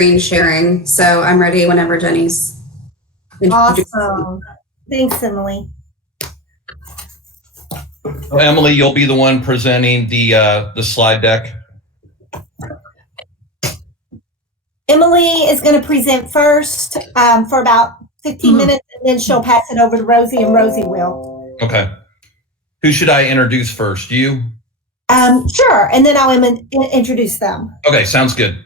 screen sharing, so I'm ready whenever Jenny's introduced. Awesome. Thanks, Emily. So Emily, you'll be the one presenting the slide deck. Emily is going to present first for about 15 minutes, and then she'll pass it over to Rosie, and Rosie will. Okay. Who should I introduce first? You? Sure, and then I'll introduce them. Okay, sounds good.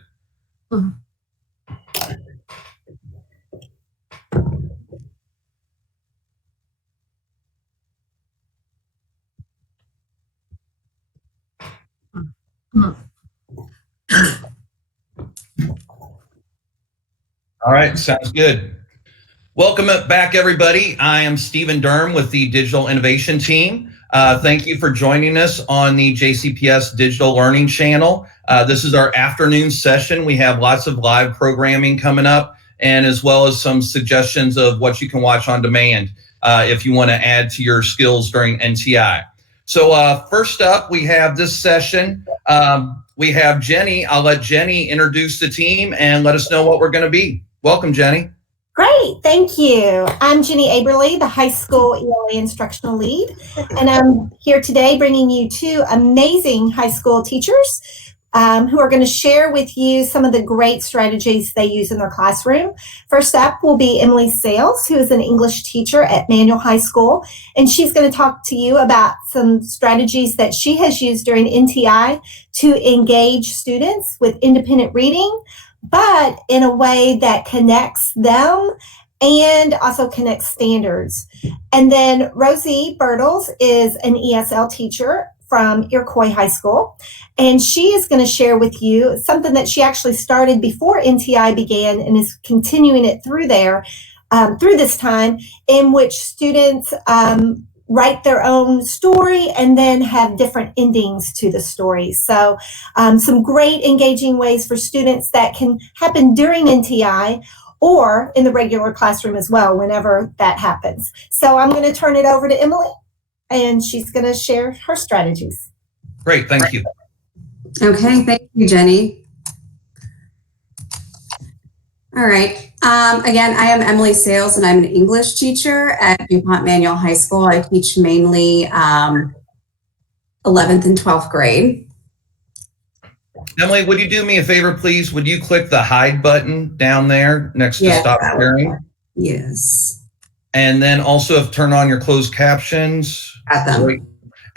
All right, sounds good. Welcome back, everybody. I am Stephen Durham with the Digital Innovation Team. Thank you for joining us on the JCPS Digital Learning Channel. This is our afternoon session. We have lots of live programming coming up, and as well as some suggestions of what you can watch on demand if you want to add to your skills during NTI. So first up, we have this session. We have Jenny. I'll let Jenny introduce the team and let us know what we're going to be. Welcome, Jenny. Great, thank you. I'm Jenny Aberly, the high school ELA instructional lead, and I'm here today bringing you two amazing high school teachers who are going to share with you some of the great strategies they use in their classroom. First up will be Emily Sales, who is an English teacher at Manual High School, and she's going to talk to you about some strategies that she has used during NTI to engage students with independent reading, but in a way that connects them and also connects standards. And then Rosie Bertels is an ESL teacher from Iroquois High School, and she is going to share with you something that she actually started before NTI began and is continuing it through there, through this time, in which students write their own story and then have different endings to the story. So some great engaging ways for students that can happen during NTI or in the regular classroom as well, whenever that happens. So I'm going to turn it over to Emily, and she's going to share her strategies. Great, thank you. Okay, thank you, Jenny. All right. Again, I am Emily Sales, and I'm an English teacher at DuPont Manual High School. I teach mainly 11th and 12th grade. Emily, would you do me a favor, please? Would you click the hide button down there next to stop sharing? Yes. And then also turn on your closed captions. Got them. Great.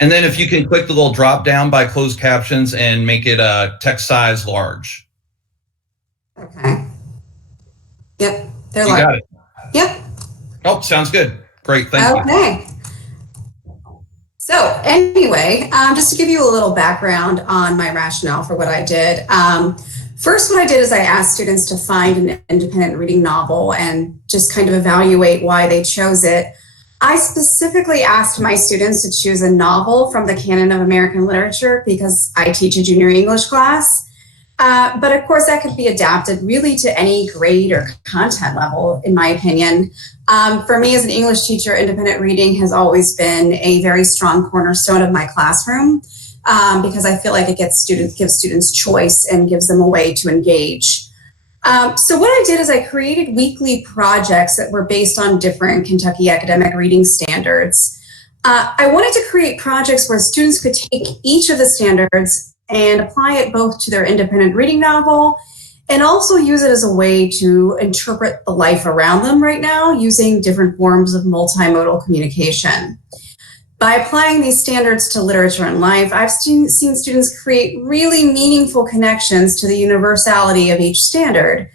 And then if you can click the little drop down by closed captions and make it text size large. Okay. Yep, they're You large. got it. Yep. Oh, sounds good. Great, thank you. Okay. So anyway, just to give you a little background on my rationale for what I did. First, what I did is I asked students to find an independent reading novel and just kind of evaluate why they chose it. I specifically asked my students to choose a novel from the canon of American literature because I teach a junior English class. But of course, that could be adapted really to any grade or content level, in my opinion. For me as an English teacher, independent reading has always been a very strong cornerstone of my classroom because I feel like it gives students choice and gives them a way to engage. So what I did is I created weekly projects that were based on different Kentucky academic reading standards. I wanted to create projects where students could take each of the standards and apply it both to their independent reading novel and also use it as a way to interpret the life around them right now using different forms of multimodal communication. By applying these standards to literature and life, I've seen students create really meaningful connections to the universality of each standard.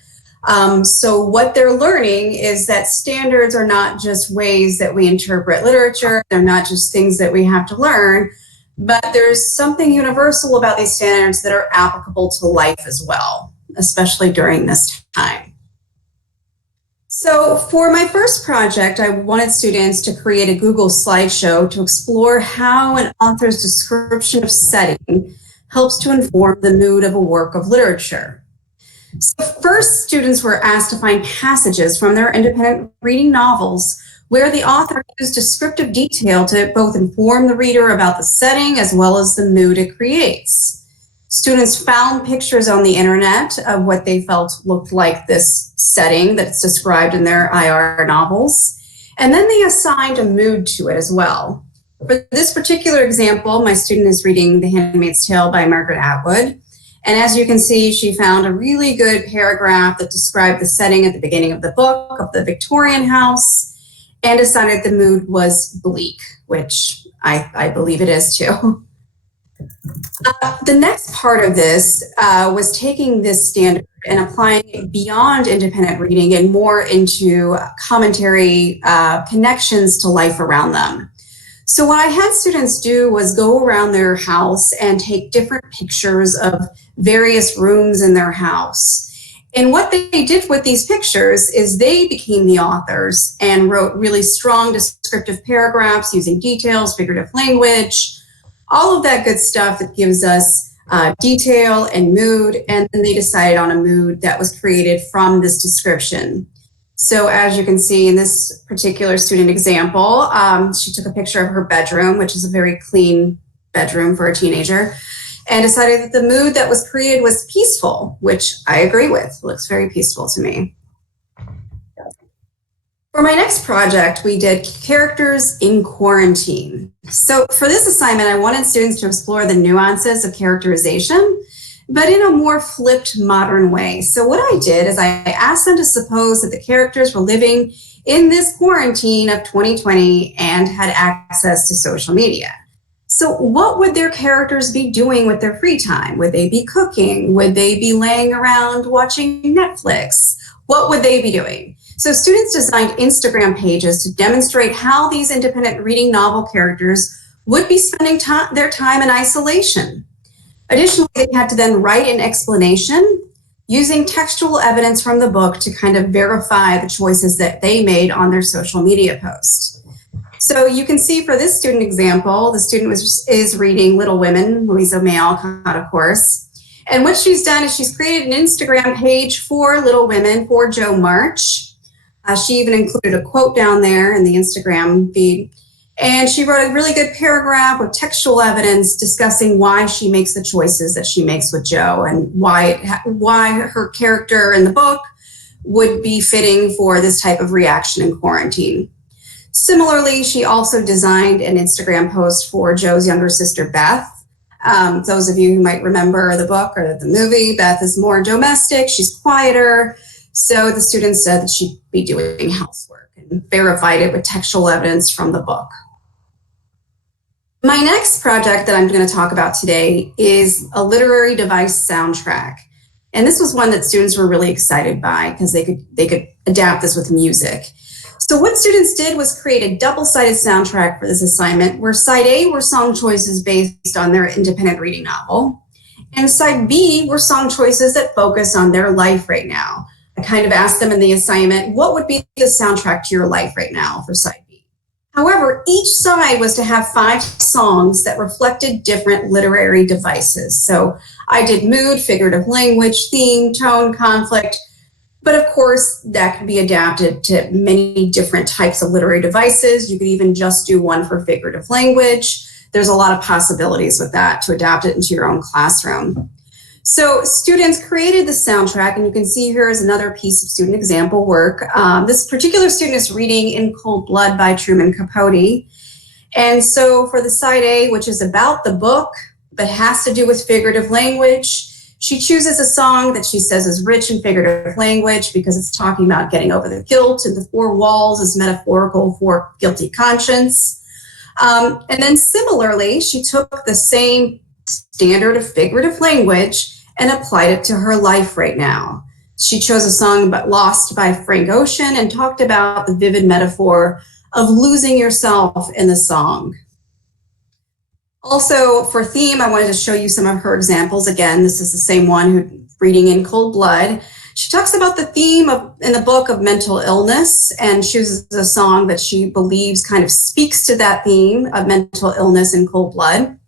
So what they're learning is that standards are not just ways that we interpret literature, they're not just things that we have to learn, but there's something universal about these standards that are applicable to life as well, especially during this time. So for my first project, I wanted students to create a Google slideshow to explore how an author's description of setting helps to inform the mood of a work of literature. So first, students were asked to find passages from their independent reading novels where the author used descriptive detail to both inform the reader about the setting as well as the mood it creates. Students found pictures on the internet of what they felt looked like this setting that's described in their IR novels, and then they assigned a mood to it as well. For this particular example, my student is reading The Handmaid's Tale by Margaret Atwood, and as you can see, she found a really good paragraph that described the setting at the beginning of the book of the Victorian house, and decided the mood was bleak, which I believe it is too. The next part of this was taking this standard and applying it beyond independent reading and more into commentary connections to life around them. So what I had students do was go around their house and take different pictures of various rooms in their house. And what they did with these pictures is they became the authors and wrote really strong descriptive paragraphs using details, figurative language, all of that good stuff that gives us detail and mood, and then they decided on a mood that was created from this description. So as you can see in this particular student example, she took a picture of her bedroom, which is a very clean bedroom for a teenager, and decided that the mood that was created was peaceful, which I agree with. It looks very peaceful to me. For my next project, we did characters in quarantine. So for this assignment, I wanted students to explore the nuances of characterization, but in a more flipped modern way. So what I did is I asked them to suppose that the characters were living in this quarantine of 2020 and had access to social media. So what would their characters be doing with their free time? Would they be cooking? Would they be laying around watching Netflix? What would they be doing? So students designed Instagram pages to demonstrate how these independent reading novel characters would be spending their time in isolation. Additionally, they had to then write an explanation using textual evidence from the book to kind of verify the choices that they made on their social media posts. So you can see for this student example, the student is reading Little Women, Louisa May Alcott, of course. And what she's done is she's created an Instagram page for Little Women for Jo March. She even included a quote down there in the Instagram feed. And she wrote a really good paragraph with textual evidence discussing why she makes the choices that she makes with Jo and why her character in the book would be fitting for this type of reaction in quarantine. Similarly, she also designed an Instagram post for Jo's younger sister, Beth. Those of you who might remember the book or the movie, Beth is more domestic, she's quieter. So the student said that she'd be doing housework and verified it with textual evidence from the book. My next project that I'm going to talk about today is a literary device soundtrack. And this was one that students were really excited by because they could adapt this with music. So what students did was create a double-sided soundtrack for this assignment where side A were song choices based on their independent reading novel, and side B were song choices that focused on their life right now. I kind of asked them in the assignment, what would be the soundtrack to your life right now for side B? However, each side was to have 5 songs that reflected different literary devices. So I did mood, figurative language, theme, tone, conflict, but of course that could be adapted to many different types of literary devices. You could even just do one for figurative language. There's a lot of possibilities with that to adapt it into your own classroom. So students created the soundtrack, and you can see here is another piece of student example work. This particular student is reading In Cold Blood by Truman Capote. And so for the side A, which is about the book, but has to do with figurative language, she chooses a song that she says is rich in figurative language because it's talking about getting over the guilt, and the 4 walls is metaphorical for guilty conscience. And then similarly, she took the same standard of figurative language and applied it to her life right now. She chose a song about Lost by Frank Ocean and talked about the vivid metaphor of losing yourself in the song. Also for theme, I wanted to show you some of her examples. Again, this is the same one who's reading In Cold Blood. She talks about the theme in the book of mental illness and chooses a song that she believes kind of speaks to that theme of mental illness in cold blood.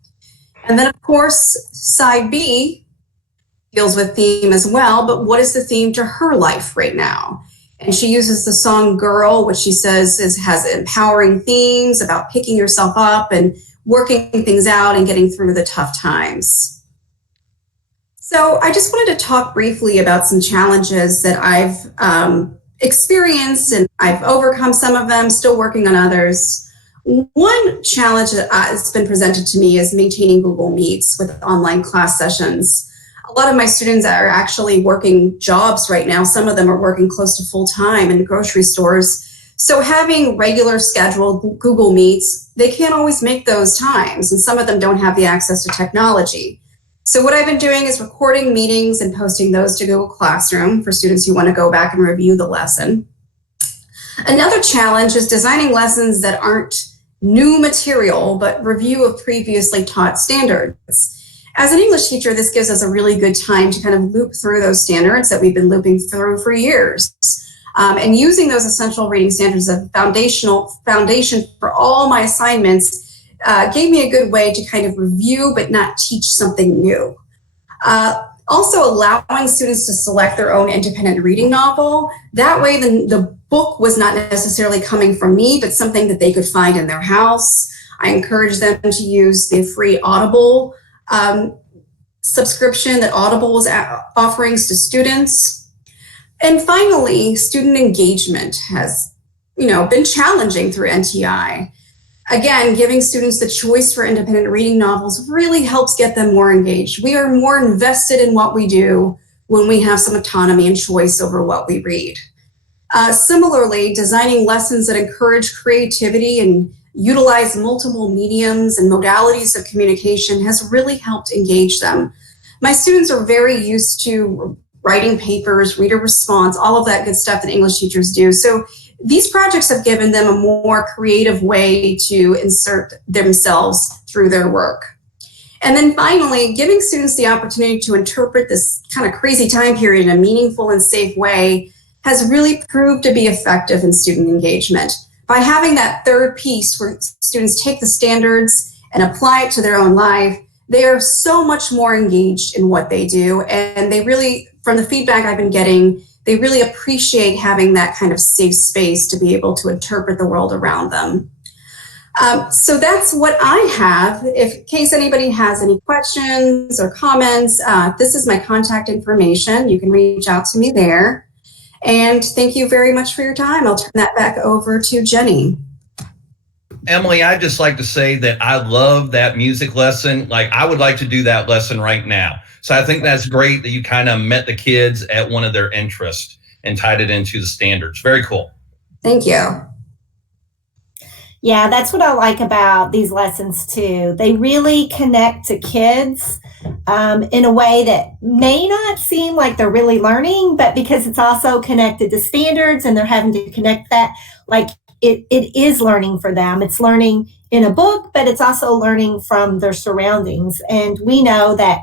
And then, of course, side B deals with theme as well, but what is the theme to her life right now? And she uses the song Girl, which she says has empowering themes about picking yourself up and working things out and getting through the tough times. So I just wanted to talk briefly about some challenges that I've experienced, and I've overcome some of them, still working on others. One challenge that has been presented to me is maintaining Google Meets with online class sessions. A lot of my students are actually working jobs right now. Some of them are working close to full time in grocery stores. So having regular scheduled Google Meets, they can't always make those times, and some of them don't have the access to technology. So what I've been doing is recording meetings and posting those to Google Classroom for students who want to go back and review the lesson. Another challenge is designing lessons that aren't new material, but review of previously taught standards. As an English teacher, this gives us a really good time to kind of loop through those standards that we've been looping through for years. And using those essential reading standards as a foundation for all my assignments gave me a good way to kind of review but not teach something new. Also allowing students to select their own independent reading novel. That way the book was not necessarily coming from me, but something that they could find in their house. I encourage them to use the free Audible subscription that Audible was offering to students. And finally, student engagement has, been challenging through NTI. Again, giving students the choice for independent reading novels really helps get them more engaged. We are more invested in what we do when we have some autonomy and choice over what we read. Similarly, designing lessons that encourage creativity and utilize multiple mediums and modalities of communication has really helped engage them. My students are very used to writing papers, reader response, all of that good stuff that English teachers do. So these projects have given them a more creative way to insert themselves through their work. And then finally, giving students the opportunity to interpret this kind of crazy time period in a meaningful and safe way has really proved to be effective in student engagement. By having that third piece where students take the standards and apply it to their own life, they are so much more engaged in what they do. And they really, from the feedback I've been getting, they really appreciate having that kind of safe space to be able to interpret the world around them. So that's what I have. In case anybody has any questions or comments, this is my contact information. You can reach out to me there. And thank you very much for your time. I'll turn that back over to Jenny. Emily, I'd just like to say that I love that music lesson. Like, I would like to do that lesson right now. So I think that's great that you kind of met the kids at one of their interests and tied it into the standards. Very cool. Thank you. Yeah, that's what I like about these lessons too. They really connect to kids in a way that may not seem like they're really learning, but because it's also connected to standards and they're having to connect that, like it is learning for them. It's learning in a book, but it's also learning from their surroundings. And we know that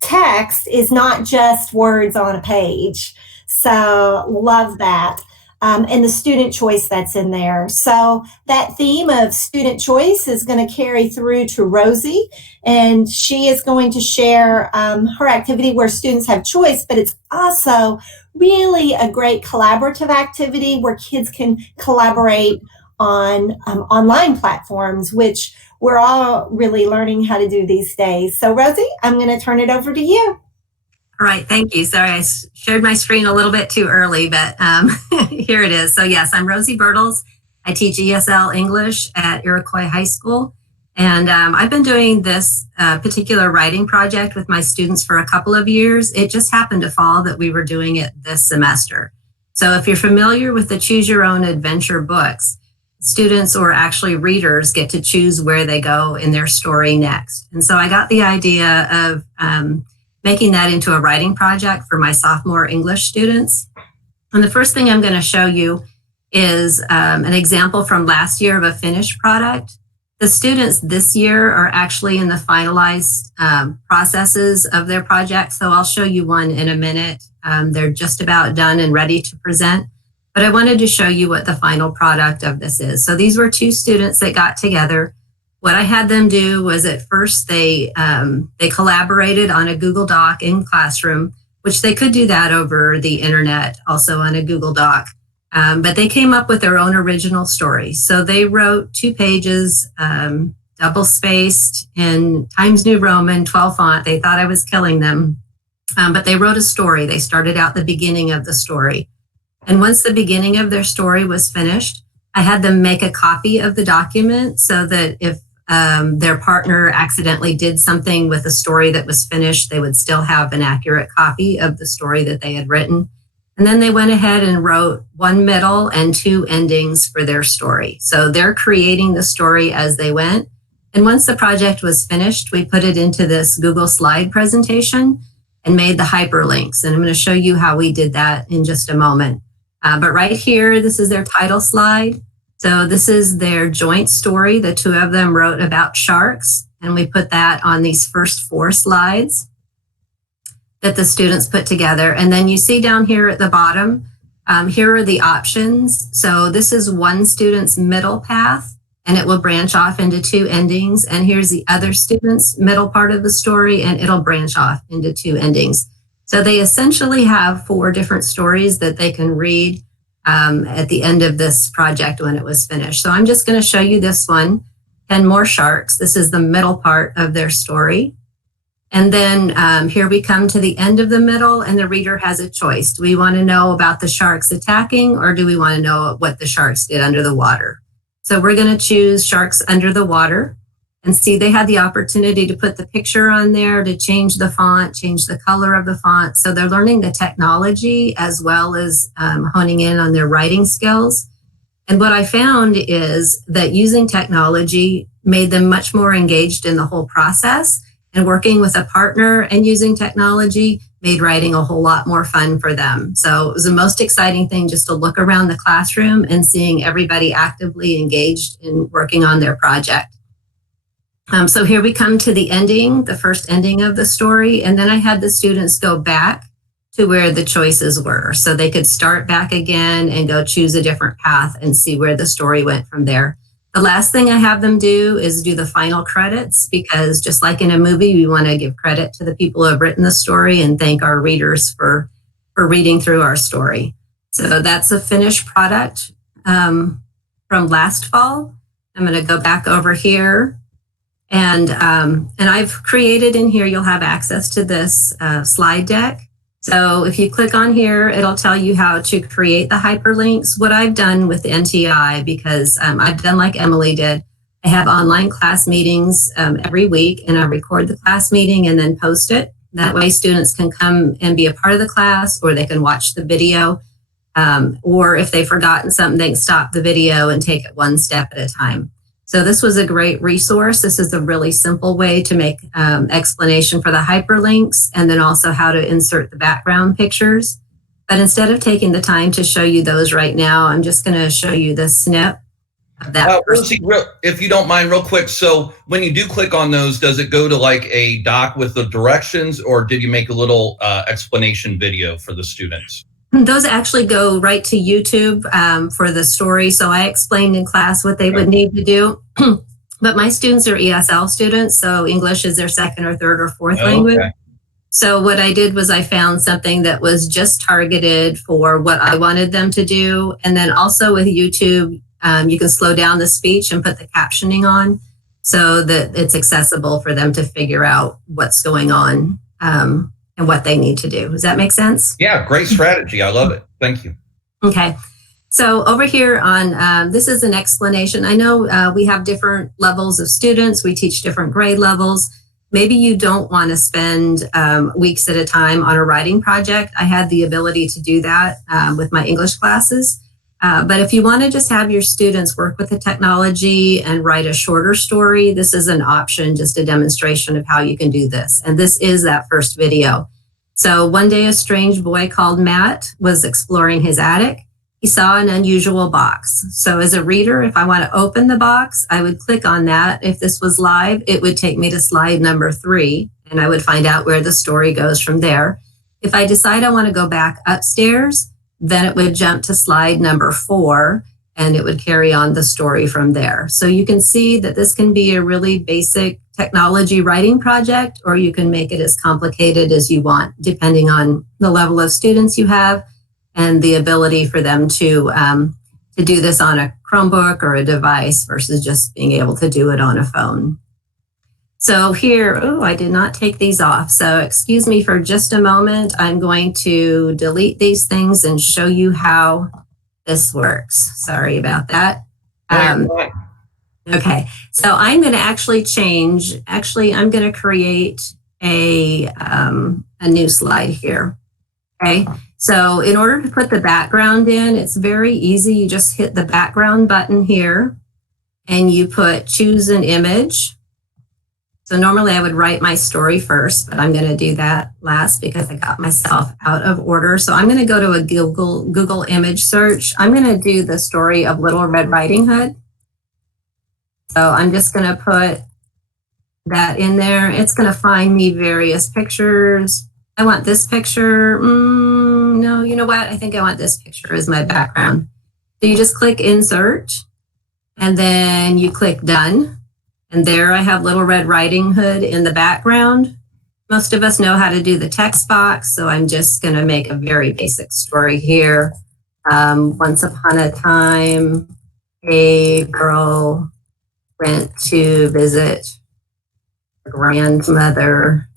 text is not just words on a page. So love that. And the student choice that's in there. So that theme of student choice is going to carry through to Rosie, and she is going to share her activity where students have choice, but it's also really a great collaborative activity where kids can collaborate on online platforms, which we're all really learning how to do these days. So Rosie, I'm going to turn it over to you. All right, thank you. Sorry, I shared my screen a little bit too early, but here it is. So yes, I'm Rosie Bertels. I teach ESL English at Iroquois High School. And I've been doing this particular writing project with my students for a couple of years. It just happened to fall that we were doing it this semester. So if you're familiar with the Choose Your Own Adventure books, students or actually readers get to choose where they go in their story next. And so I got the idea of making that into a writing project for my sophomore English students. And the first thing I'm going to show you is an example from last year of a finished product. The students this year are actually in the finalized processes of their project. So I'll show you one in a minute. They're just about done and ready to present. But I wanted to show you what the final product of this is. So these were two students that got together. What I had them do was at first they collaborated on a Google Doc in Classroom, which they could do that over the internet, also on a Google Doc. But they came up with their own original story. So they wrote 2 pages, double spaced in Times New Roman, 12 font. They thought I was killing them. But they wrote a story. They started out the beginning of the story. And once the beginning of their story was finished, I had them make a copy of the document so that if their partner accidentally did something with a story that was finished, they would still have an accurate copy of the story that they had written. And then they went ahead and wrote 1 middle and 2 endings for their story. So they're creating the story as they went. And once the project was finished, we put it into this Google slide presentation and made the hyperlinks. And I'm going to show you how we did that in just a moment. But right here, this is their title slide. So this is their joint story. The 2 of them wrote about sharks, and we put that on these first 4 slides that the students put together. And then you see down here at the bottom, here are the options. So this is one student's middle path, and it will branch off into 2 endings. And here's the other student's middle part of the story, and it'll branch off into 2 endings. So they essentially have 4 different stories that they can read at the end of this project when it was finished. So I'm just going to show you this one, 10 More Sharks. This is the middle part of their story. And then here we come to the end of the middle, and the reader has a choice. Do we want to know about the sharks attacking, or do we want to know what the sharks did under the water? So we're going to choose sharks under the water. And see, they had the opportunity to put the picture on there, to change the font, change the color of the font. So they're learning the technology as well as honing in on their writing skills. And what I found is that using technology made them much more engaged in the whole process, and working with a partner and using technology made writing a whole lot more fun for them. So it was the most exciting thing, just to look around the classroom and seeing everybody actively engaged in working on their project. So here we come to the ending, the first ending of the story. And then I had the students go back to where the choices were. So they could start back again and go choose a different path and see where the story went from there. The last thing I have them do is do the final credits, because just like in a movie, we want to give credit to the people who have written the story and thank our readers for reading through our story. So that's a finished product from last fall. I'm going to go back over here. And I've created in here, you'll have access to this slide deck. So if you click on here, it'll tell you how to create the hyperlinks. What I've done with NTI, because I've done like Emily did, I have online class meetings every week, and I record the class meeting and then post it. That way students can come and be a part of the class, or they can watch the video. Or if they've forgotten something, they can stop the video and take it one step at a time. So this was a great resource. This is a really simple way to make explanation for the hyperlinks, and then also how to insert the background pictures. But instead of taking the time to show you those right now, I'm just going to show you the snip of that. Rosie, if you don't mind, real quick. So when you do click on those, does it go to like a doc with the directions, or did you make a little explanation video for the students? Those actually go right to YouTube for the story. So I explained in class what they would need to do. But my students are ESL students, so English is their second or third or fourth language. So what I did was I found something that was just targeted for what I wanted them to do. And then also with YouTube, you can slow down the speech and put the captioning on so that it's accessible for them to figure out what's going on and what they need to do. Does that make sense? Yeah, great strategy. I love it. Thank you. Okay. So over here on, this is an explanation. I know we have different levels of students. We teach different grade levels. Maybe you don't want to spend weeks at a time on a writing project. I had the ability to do that with my English classes. But if you want to just have your students work with the technology and write a shorter story, this is an option, just a demonstration of how you can do this. And this is that first video. So one day a strange boy called Matt was exploring his attic. He saw an unusual box. So as a reader, if I want to open the box, I would click on that. If this was live, it would take me to slide number 3, and I would find out where the story goes from there. If I decide I want to go back upstairs, then it would jump to slide number 4, and it would carry on the story from there. So you can see that this can be a really basic technology writing project, or you can make it as complicated as you want, depending on the level of students you have and the ability for them to do this on a Chromebook or a device versus just being able to do it on a phone. So here, oh, I did not take these off. So excuse me for just a moment. I'm going to delete these things and show you how this works. Sorry about that. Okay, so I'm going to actually change. Actually, I'm going to create a new slide here. Okay, so in order to put the background in, it's very easy. You just hit the background button here and you put choose an image. So normally I would write my story first, but I'm going to do that last because I got myself out of order. So I'm going to go to a Google image search. I'm going to do the story of Little Red Riding Hood. So I'm just going to put that in there. It's going to find me various pictures. I want this picture. No, you know what? I think I want this picture as my background. So you just click insert and then you click done. And there I have Little Red Riding Hood in the background. Most of us know how to do the text box, so I'm just going to make a very basic story here. Once upon a time, a girl went to visit her grandmother,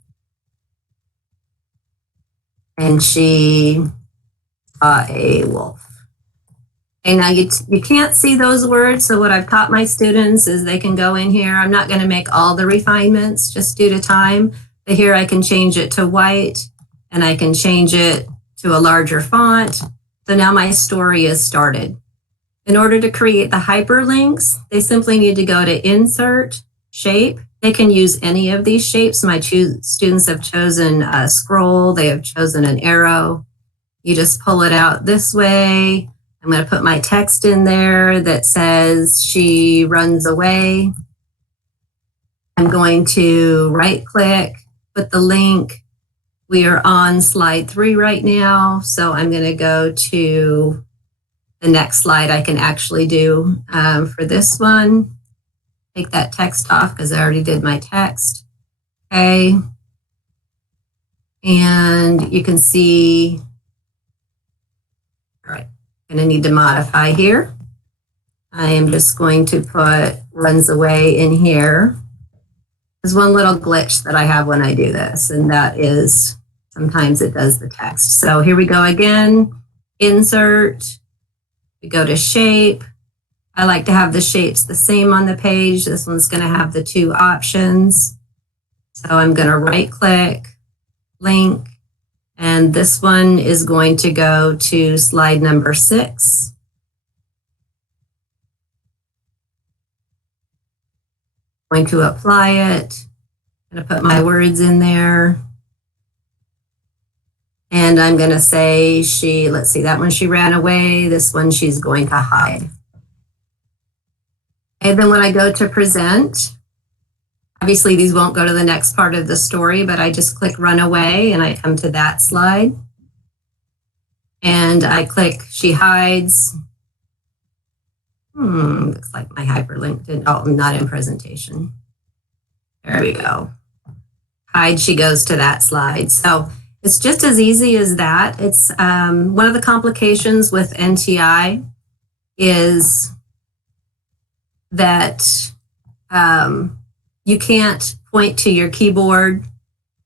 and she saw a wolf. Okay, now you can't see those words, so what I've taught my students is they can go in here. I'm not going to make all the refinements just due to time, but here I can change it to white and I can change it to a larger font. So now my story is started. In order to create the hyperlinks, they simply need to go to Insert, Shape. They can use any of these shapes. My students have chosen a scroll. They have chosen an arrow. You just pull it out this way. I'm going to put my text in there that says she runs away. I'm going to right click, put the link. We are on slide 3 right now. So I'm going to go to the next slide I can actually do for this one. Take that text off because I already did my text. Okay. And you can see, all right. Going to need to modify here. I am just going to put runs away in here. There's one little glitch that I have when I do this, and that is sometimes it does the text. So here we go again, insert, we go to shape. I like to have the shapes the same on the page. This one's going to have the 2 options. So I'm going to right click, link, and this one is going to go to slide number 6. I'm going to apply it. I'm going to put my words in there. And I'm going to say let's see, that one she ran away. This one she's going to hide. And then when I go to present, obviously, these won't go to the next part of the story, but I just click run away and I come to that slide. And I click she hides. Looks like my hyperlink didn't, oh, I'm not in presentation. There we go. Hide, she goes to that slide. So it's just as easy as that. It's one of the complications with NTI is that you can't point to your keyboard.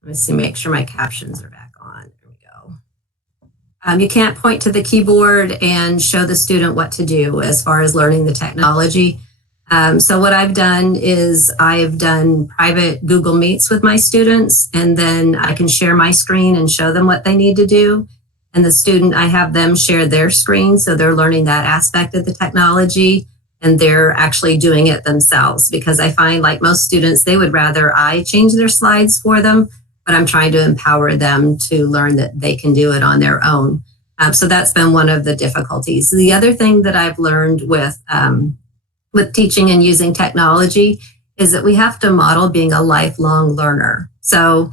Let me see, make sure my captions are back on. There we go. You can't point to the keyboard and show the student what to do as far as learning the technology. So what I've done is I've done private Google Meets with my students, and then I can share my screen and show them what they need to do. And the student, I have them share their screen, so they're learning that aspect of the technology. And they're actually doing it themselves, because I find, like most students, they would rather I change their slides for them, but I'm trying to empower them to learn that they can do it on their own. So that's been one of the difficulties. The other thing that I've learned with teaching and using technology is that we have to model being a lifelong learner. So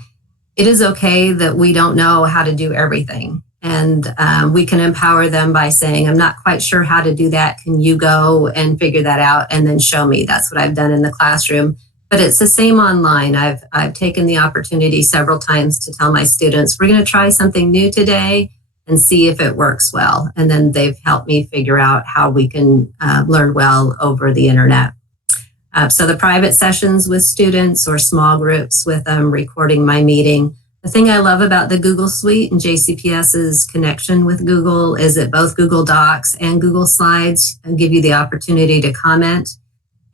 it is okay that we don't know how to do everything. And we can empower them by saying, I'm not quite sure how to do that. Can you go and figure that out and then show me? That's what I've done in the classroom. But it's the same online. I've taken the opportunity several times to tell my students, we're going to try something new today and see if it works well. And then they've helped me figure out how we can learn well over the internet. So the private sessions with students or small groups with recording my meeting. The thing I love about the Google Suite and JCPS's connection with Google is that both Google Docs and Google Slides give you the opportunity to comment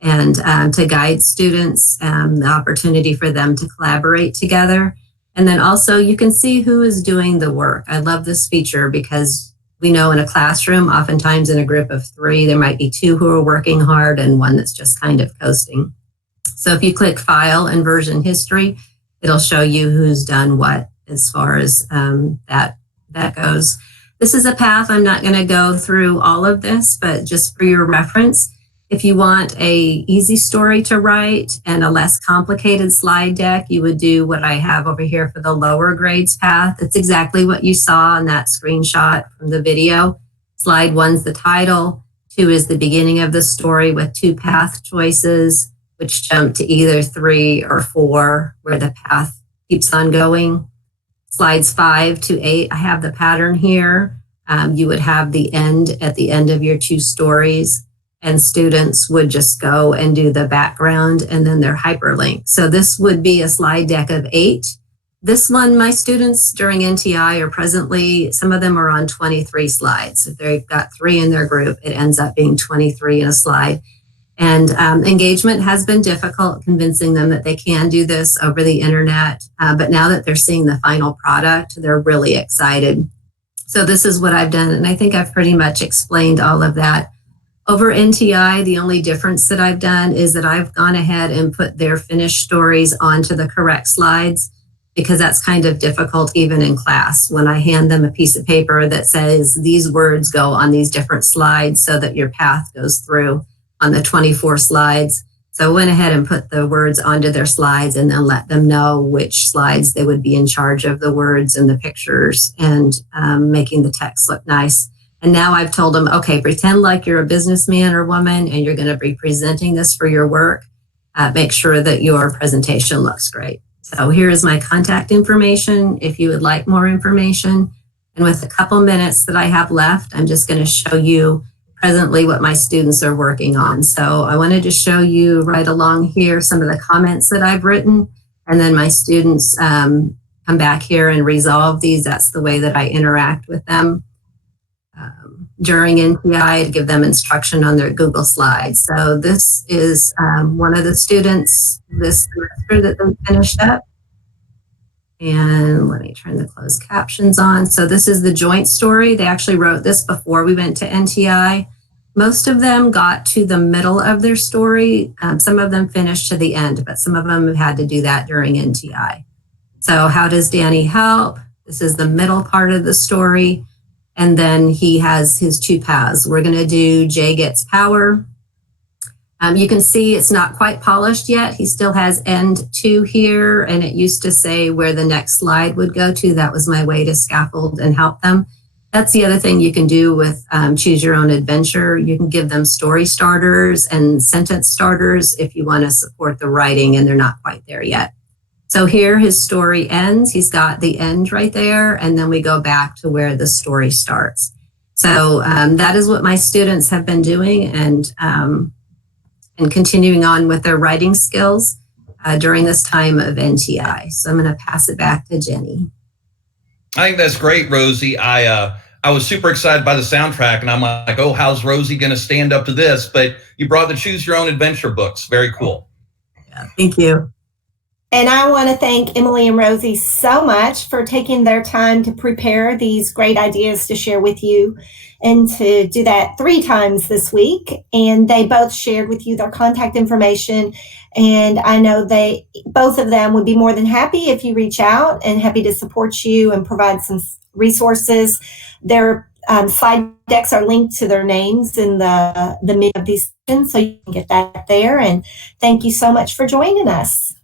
and to guide students, the opportunity for them to collaborate together. And then also you can see who is doing the work. I love this feature because we know in a classroom, oftentimes in a group of 3, there might be 2 who are working hard and 1 that's just kind of coasting. So if you click File and Version History, it'll show you who's done what as far as that goes. This is a path. I'm not going to go through all of this, but just for your reference, if you want a easy story to write and a less complicated slide deck, you would do what I have over here for the lower grades path. It's exactly what you saw in that screenshot from the video. Slide 1's the title, 2 is the beginning of the story with 2 path choices, which jump to either 3 or 4, where the path keeps on going. Slides 5 to 8, I have the pattern here. You would have the end at the end of your 2 stories, and students would just go and do the background and then their hyperlink. So this would be a slide deck of 8. This one, my students during NTI are presently, some of them are on 23 slides. If they've got 3 in their group, it ends up being 23 in a slide. And engagement has been difficult, convincing them that they can do this over the internet. But now that they're seeing the final product, they're really excited. So this is what I've done. And I think I've pretty much explained all of that. Over NTI, the only difference that I've done is that I've gone ahead and put their finished stories onto the correct slides, because that's kind of difficult even in class when I hand them a piece of paper that says these words go on these different slides so that your path goes through on the 24 slides. So I went ahead and put the words onto their slides and then let them know which slides they would be in charge of the words and the pictures and making the text look nice. And now I've told them, okay, pretend like you're a businessman or woman and you're going to be presenting this for your work. Make sure that your presentation looks great. So here is my contact information if you would like more information. And with a couple minutes that I have left, I'm just going to show you presently what my students are working on. So I wanted to show you right along here some of the comments that I've written, and then my students come back here and resolve these. That's the way that I interact with them. During NTI to give them instruction on their Google Slides. So this is one of the students this semester that they finished up. And let me turn the closed captions on. So this is the joint story. They actually wrote this before we went to NTI. Most of them got to the middle of their story. Some of them finished to the end, but some of them had to do that during NTI. So how does Danny help? This is the middle part of the story. And then he has his 2 paths. We're going to do Jay gets power. You can see it's not quite polished yet. He still has end 2 here, and it used to say where the next slide would go to. That was my way to scaffold and help them. That's the other thing you can do with Choose Your Own Adventure. You can give them story starters and sentence starters if you want to support the writing and they're not quite there yet. So here his story ends. He's got the end right there, and then we go back to where the story starts. So that is what my students have been doing and continuing on with their writing skills during this time of NTI. So I'm going to pass it back to Jenny. I think that's great, Rosie. I was super excited by the soundtrack, and I'm like, oh, how's Rosie going to stand up to this? But you brought the Choose Your Own Adventure books. Very cool. Yeah, thank you. And I want to thank Emily and Rosie so much for taking their time to prepare these great ideas to share with you, and to do that 3 times this week. And they both shared with you their contact information. And I know both of them would be more than happy if you reach out, and happy to support you and provide some resources. Their slide decks are linked to their names in the mid of these sessions, so you can get that there. And thank you so much for joining us.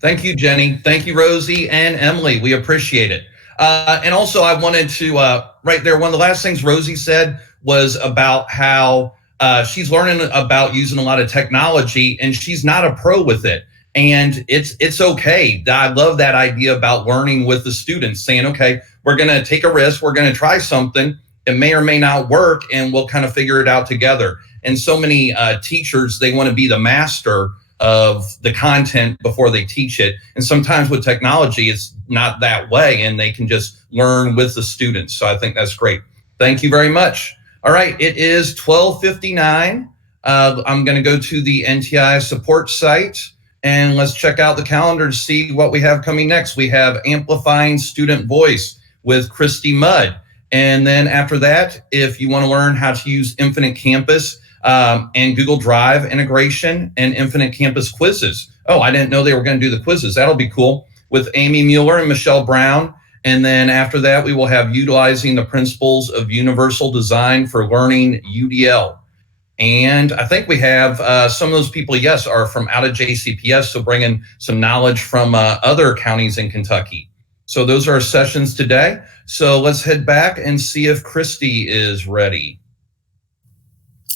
Thank you, Jenny. Thank you, Rosie and Emily. We appreciate it. And also I wanted to, right there, one of the last things Rosie said was about how she's learning about using a lot of technology, and she's not a pro with it. And it's okay. I love that idea about learning with the students, saying, okay, we're going to take a risk. We're going to try something. It may or may not work, and we'll kind of figure it out together. And so many teachers, they want to be the master of the content before they teach it. And sometimes with technology, it's not that way, and they can just learn with the students. So I think that's great. Thank you very much. All right, it is 12:59. I'm going to go to the NTI support site, and let's check out the calendar to see what we have coming next. We have Amplifying Student Voice with Christy Mudd. And then after that, if you want to learn how to use Infinite Campus and Google Drive integration and Infinite Campus quizzes. Oh, I didn't know they were going to do the quizzes. That'll be cool, with Amy Mueller and Michelle Brown. And then after that, we will have Utilizing the Principles of Universal Design for Learning, UDL. And I think we have some of those people, yes, are from out of JCPS, so bringing some knowledge from other counties in Kentucky. So those are our sessions today. So let's head back and see if Christy is ready.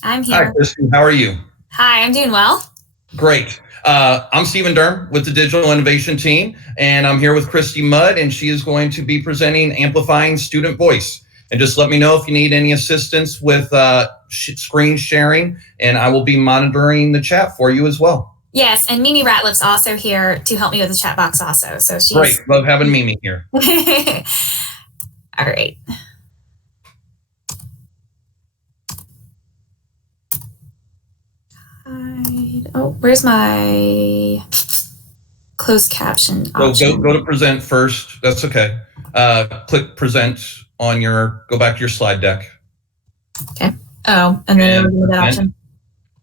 I'm here. Hi, Christy. How are you? Hi, I'm doing well. Great. I'm Stephen Durham with the Digital Innovation Team, and I'm here with Christy Mudd, and she is going to be presenting Amplifying Student Voice. And just let me know if you need any assistance with screen sharing, and I will be monitoring the chat for you as well. Yes, and Mimi Ratliff's also here to help me with the chat box also. So she's great. Love having Mimi here. All right. Oh, where's my closed caption option? Go to present first. That's okay. Click present on go back to your slide deck. Okay. Oh, and then give me that option.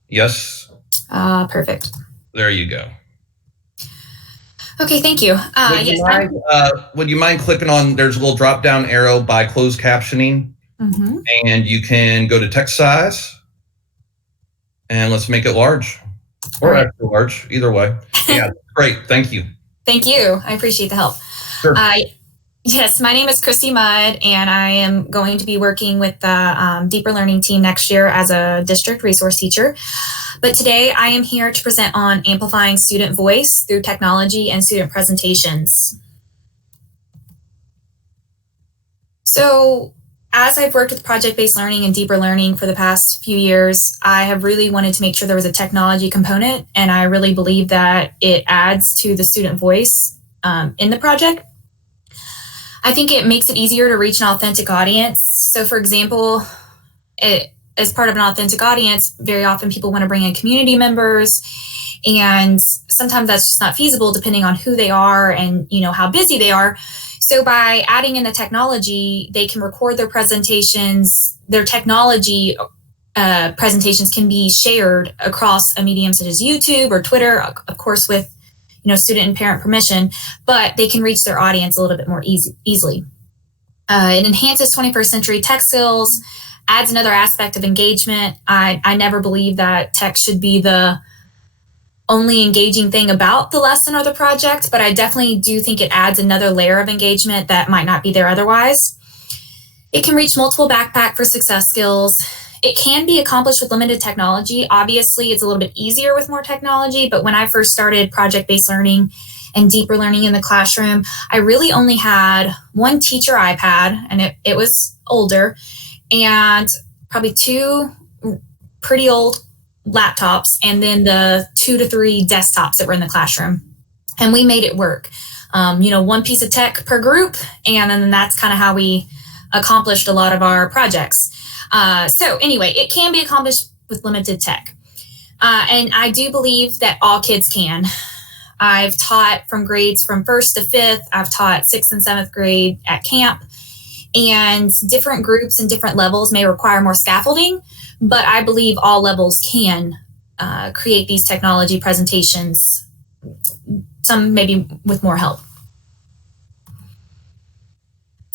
Yes. Perfect. There you go. Okay, thank you. Would you mind clicking on, there's a little drop down arrow by closed captioning, and you can go to text size, and let's make it large or extra large, either way. Yeah, great. Thank you. Thank you. I appreciate the help. Sure. Yes, my name is Christy Mudd, and I am going to be working with the Deeper Learning team next year as a district resource teacher. But today I am here to present on amplifying student voice through technology and student presentations. So as I've worked with project-based learning and deeper learning for the past few years, I have really wanted to make sure there was a technology component, and I really believe that it adds to the student voice in the project. I think it makes it easier to reach an authentic audience. So for example, as part of an authentic audience, very often people want to bring in community members, and sometimes that's just not feasible depending on who they are and how busy they are. So by adding in the technology, they can record their presentations. Their technology presentations can be shared across a medium such as YouTube or Twitter, of course with student and parent permission, but they can reach their audience a little bit more easily. It enhances 21st century tech skills, adds another aspect of engagement. I never believe that tech should be the only engaging thing about the lesson or the project, but I definitely do think it adds another layer of engagement that might not be there otherwise. It can reach multiple backpack for success skills. It can be accomplished with limited technology. Obviously, it's a little bit easier with more technology, but when I first started project-based learning and deeper learning in the classroom, I really only had one teacher iPad, and it was older, and probably two pretty old laptops, and then the 2 to 3 desktops that were in the classroom. And we made it work. One piece of tech per group, and then that's kind of how we accomplished a lot of our projects. So anyway, it can be accomplished with limited tech. And I do believe that all kids can. I've taught from grades from 1st to 5th. I've taught 6th and 7th grade at camp. And different groups and different levels may require more scaffolding, but I believe all levels can create these technology presentations, some maybe with more help.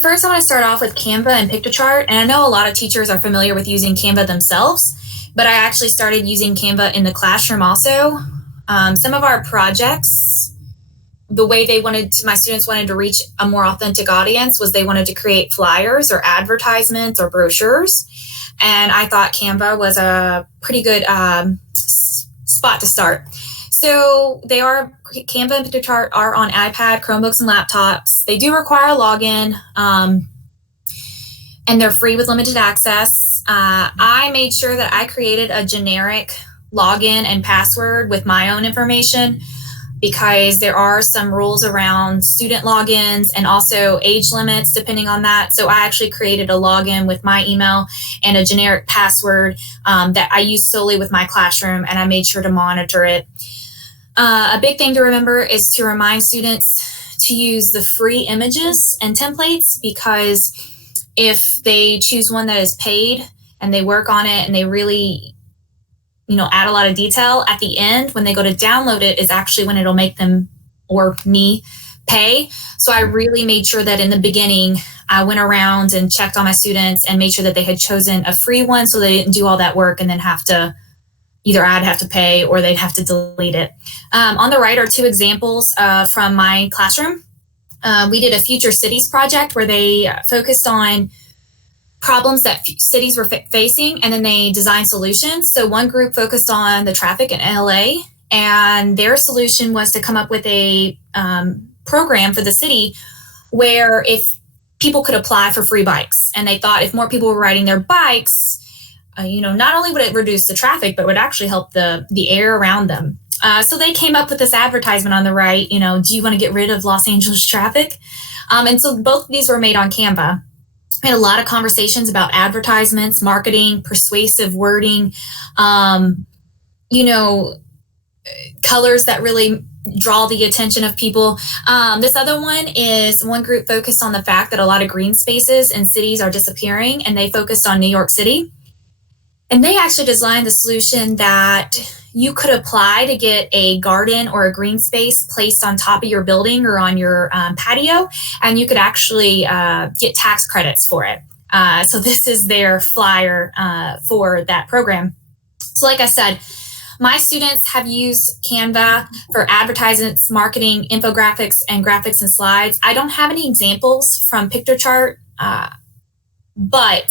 First, I want to start off with Canva and Piktochart, and I know a lot of teachers are familiar with using Canva themselves, but I actually started using Canva in the classroom also. Some of our projects, the way my students wanted to reach a more authentic audience was they wanted to create flyers or advertisements or brochures. And I thought Canva was a pretty good spot to start. So Canva and Piktochart are on iPad, Chromebooks, and laptops. They do require a login, and they're free with limited access. I I made sure that I created a generic login and password with my own information, because there are some rules around student logins and also age limits depending on that. So I actually created a login with my email and a generic password that I use solely with my classroom, and I made sure to monitor it. A big thing to remember is to remind students to use the free images and templates, because if they choose one that is paid and they work on it and they really add a lot of detail, at the end, when they go to download it, is actually when it'll make them or me pay. So I really made sure that in the beginning, I went around and checked on my students and made sure that they had chosen a free one, so they didn't do all that work and then have to, either I'd have to pay or they'd have to delete it. On the right are 2 examples from my classroom. We did a Future Cities project where they focused on problems that cities were facing, and then they designed solutions. So one group focused on the traffic in LA, and their solution was to come up with a program for the city where if people could apply for free bikes, and they thought if more people were riding their bikes, not only would it reduce the traffic, but would actually help the air around them. So they came up with this advertisement on the right, do you want to get rid of Los Angeles traffic? And so both of these were made on Canva. We had a lot of conversations about advertisements, marketing, persuasive wording, colors that really draw the attention of people. This other one is one group focused on the fact that a lot of green spaces in cities are disappearing, and they focused on New York City. And they actually designed the solution that you could apply to get a garden or a green space placed on top of your building or on your patio, and you could actually get tax credits for it. So this is their flyer for that program. So like I said, my students have used Canva for advertisements, marketing, infographics, and graphics and slides. I don't have any examples from PictoChart, but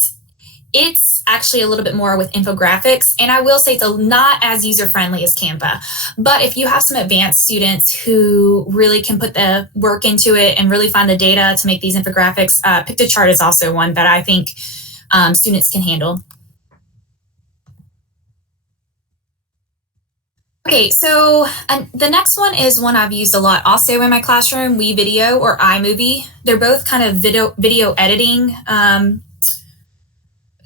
it's actually a little bit more with infographics. And I will say it's not as user-friendly as Canva. But if you have some advanced students who really can put the work into it and really find the data to make these infographics, PictoChart is also one that I think students can handle. Okay, so the next one is one I've used a lot also in my classroom, WeVideo or iMovie. They're both kind of video editing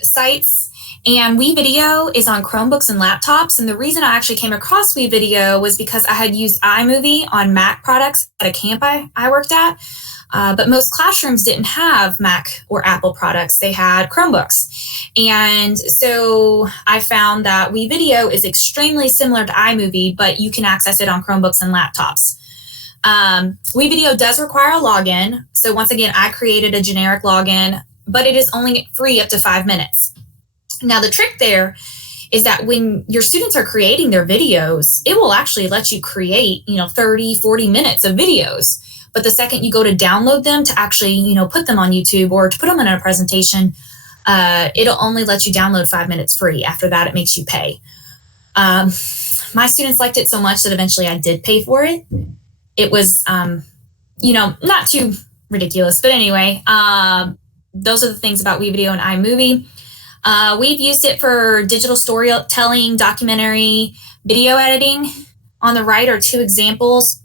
sites. And WeVideo is on Chromebooks and laptops. And the reason I actually came across WeVideo was because I had used iMovie on Mac products at a camp I worked at. But most classrooms didn't have Mac or Apple products. They had Chromebooks. And so I found that WeVideo is extremely similar to iMovie, but you can access it on Chromebooks and laptops. WeVideo does require a login. So once again, I created a generic login, but it is only free up to 5 minutes. Now, the trick there is that when your students are creating their videos, it will actually let you create, 30, 40 minutes of videos. But the second you go to download them to actually, put them on YouTube or to put them in a presentation, it'll only let you download 5 minutes free. After that, it makes you pay. My students liked it so much that eventually I did pay for it. It was, not too ridiculous, but anyway, those are the things about WeVideo and iMovie. We've used it for digital storytelling, documentary, video editing. On the right are 2 examples.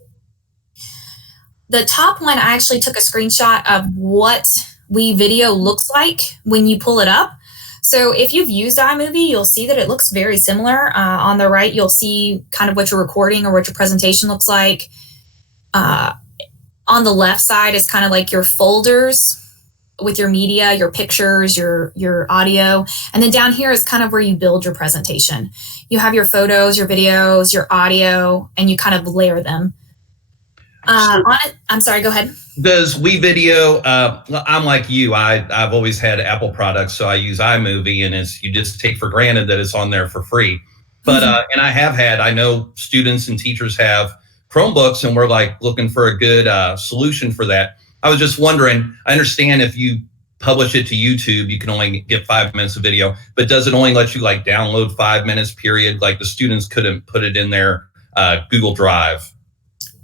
The top one, I actually took a screenshot of what WeVideo looks like when you pull it up. So if you've used iMovie, you'll see that it looks very similar. On the right, you'll see kind of what your recording or what your presentation looks like. On the left side is kind of like your folders with your media, your pictures, your audio. And then down here is kind of where you build your presentation. You have your photos, your videos, your audio, and you kind of layer them. I'm sorry, go ahead. Does WeVideo, I'm like you, I've always had Apple products, so I use iMovie, and you just take for granted that it's on there for free. But, and I know students and teachers have Chromebooks, and we're like looking for a good solution for that. I was just wondering, I understand if you publish it to YouTube, you can only get 5 minutes of video, but does it only let you like download 5 minutes period? Like the students couldn't put it in their Google Drive?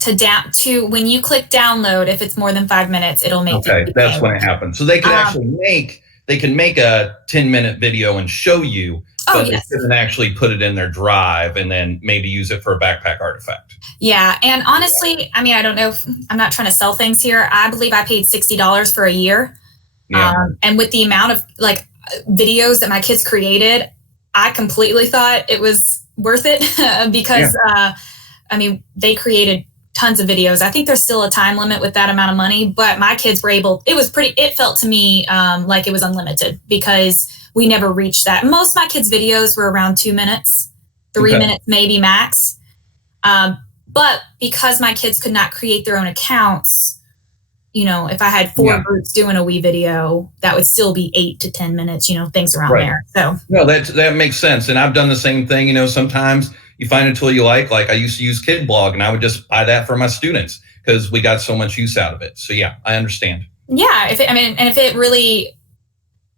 To when you click download, if it's more than 5 minutes, it'll make okay, that's when it happens. So they could actually make a 10-minute video and show you, Oh, but yes. they couldn't actually put it in their drive and then maybe use it for a backpack artifact. Yeah. And honestly, I mean, I don't know if I'm not trying to sell things here. I believe I paid $60 for a year. Yeah. And with the amount of like videos that my kids created, I completely thought it was worth it because, I mean, they created tons of videos. I think there's still a time limit with that amount of money, but my kids were able, it felt to me like it was unlimited because we never reached that. Most of my kids' videos were around 2 minutes, 3 minutes, maybe max. But because my kids could not create their own accounts, you know, if I had 4 groups doing a wee video, that would still be 8 to 10 minutes, you know, things around there. So no, that makes sense. And I've done the same thing. You know, sometimes you find a tool you like I used to use Kid Blog, and I would just buy that for my students because we got so much use out of it. So yeah, I understand. Yeah, if it really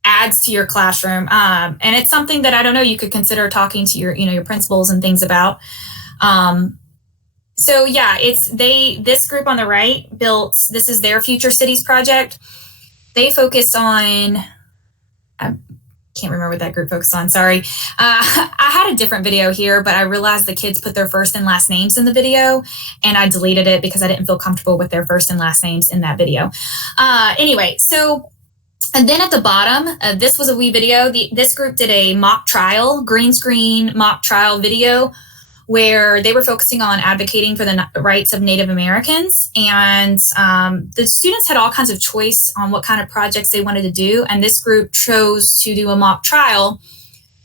adds to your classroom, and it's something that I don't know, you could consider talking to your principals and things about. So yeah, this group on the right built, this is their Future Cities project. They focused on, I can't remember what that group focused on, sorry. I had a different video here, but I realized the kids put their first and last names in the video, and I deleted it because I didn't feel comfortable with their first and last names in that video. Anyway, so, and then at the bottom, this was a wee video. This group did a mock trial, green screen mock trial video, where they were focusing on advocating for the rights of Native Americans. And the students had all kinds of choice on what kind of projects they wanted to do. And this group chose to do a mock trial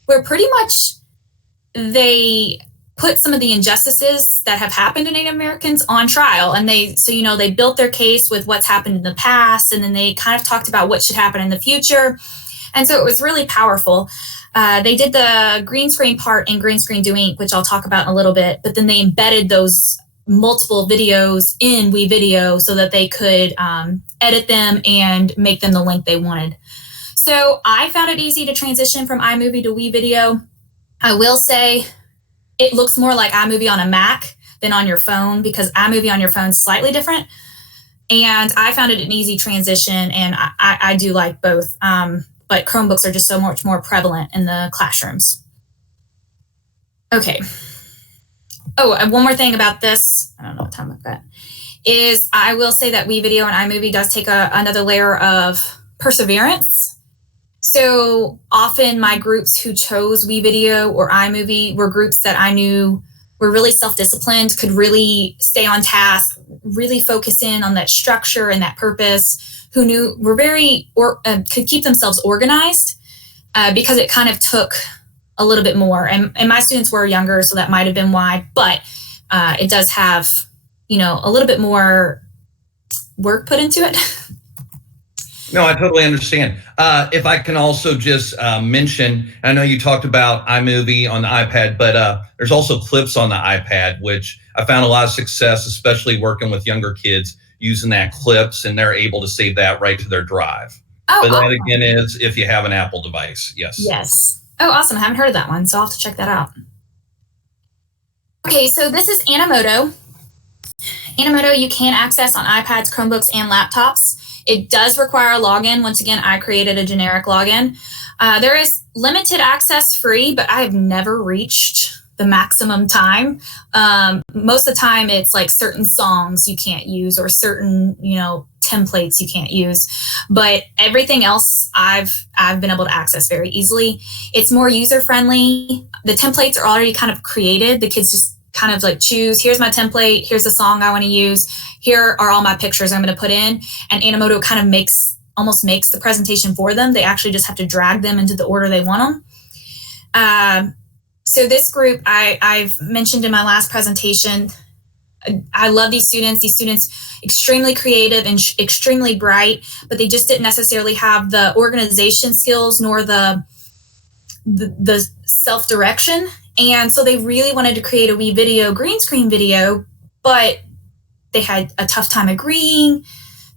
where pretty much they put some of the injustices that have happened to Native Americans on trial. And they built their case with what's happened in the past, and then they kind of talked about what should happen in the future. And so it was really powerful. They did the green screen part in Green Screen Do Ink, which I'll talk about in a little bit, but then they embedded those multiple videos in WeVideo so that they could edit them and make them the length they wanted. So I found it easy to transition from iMovie to WeVideo. I will say it looks more like iMovie on a Mac than on your phone, because iMovie on your phone is slightly different. And I found it an easy transition, and I do like both. But Chromebooks are just so much more prevalent in the classrooms. Okay. Oh, and one more thing about this, I don't know what time I've got, is I will say that WeVideo and iMovie does take another layer of perseverance. So often my groups who chose WeVideo or iMovie were groups that I knew were really self-disciplined, could really stay on task, really focus in on that structure and that purpose, who knew were could keep themselves organized, because it kind of took a little bit more. And my students were younger, so that might have been why, but it does have, a little bit more work put into it. No, I totally understand. If I can also just mention, I know you talked about iMovie on the iPad, but there's also Clips on the iPad, which I found a lot of success, especially working with younger kids, using that Clips, and they're able to save that right to their drive. Oh, but awesome. That again is if you have an Apple device. Yes. Yes. Oh, awesome. I haven't heard of that one, so I'll have to check that out. Okay, so this is Animoto. Animoto you can access on iPads, Chromebooks, and laptops. It does require a login. Once again, I created a generic login. There is limited access free, but I have never reached the maximum time. Most of the time it's like certain songs you can't use, or certain, templates you can't use, but everything else I've been able to access very easily. It's more user-friendly. The templates are already kind of created. The kids just kind of like choose, here's my template, here's the song I want to use, here are all my pictures I'm going to put in, and Animoto kind of almost makes the presentation for them. They actually just have to drag them into the order they want them. So this group, I've mentioned in my last presentation, I love these students. These students, extremely creative and extremely bright, but they just didn't necessarily have the organization skills nor the self-direction. And so they really wanted to create a WeVideo green screen video, but they had a tough time agreeing.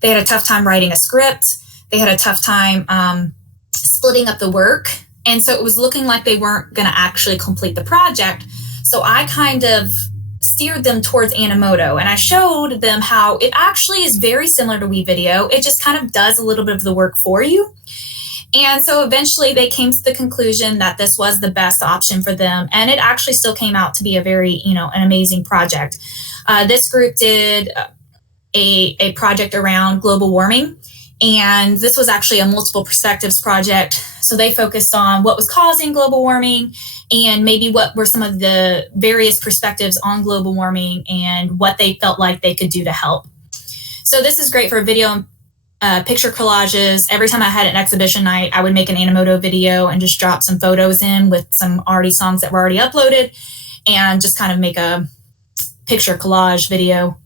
They had a tough time writing a script. They had a tough time splitting up the work. And so it was looking like they weren't going to actually complete the project. So I kind of steered them towards Animoto, and I showed them how it actually is very similar to WeVideo. It just kind of does a little bit of the work for you. And so eventually they came to the conclusion that this was the best option for them. And it actually still came out to be a very, an amazing project. This group did a project around global warming. And this was actually a multiple perspectives project. So they focused on what was causing global warming and maybe what were some of the various perspectives on global warming and what they felt like they could do to help. So this is great for video and picture collages. Every time I had an exhibition night, I would make an Animoto video and just drop some photos in with some songs that were already uploaded and just kind of make a picture collage video.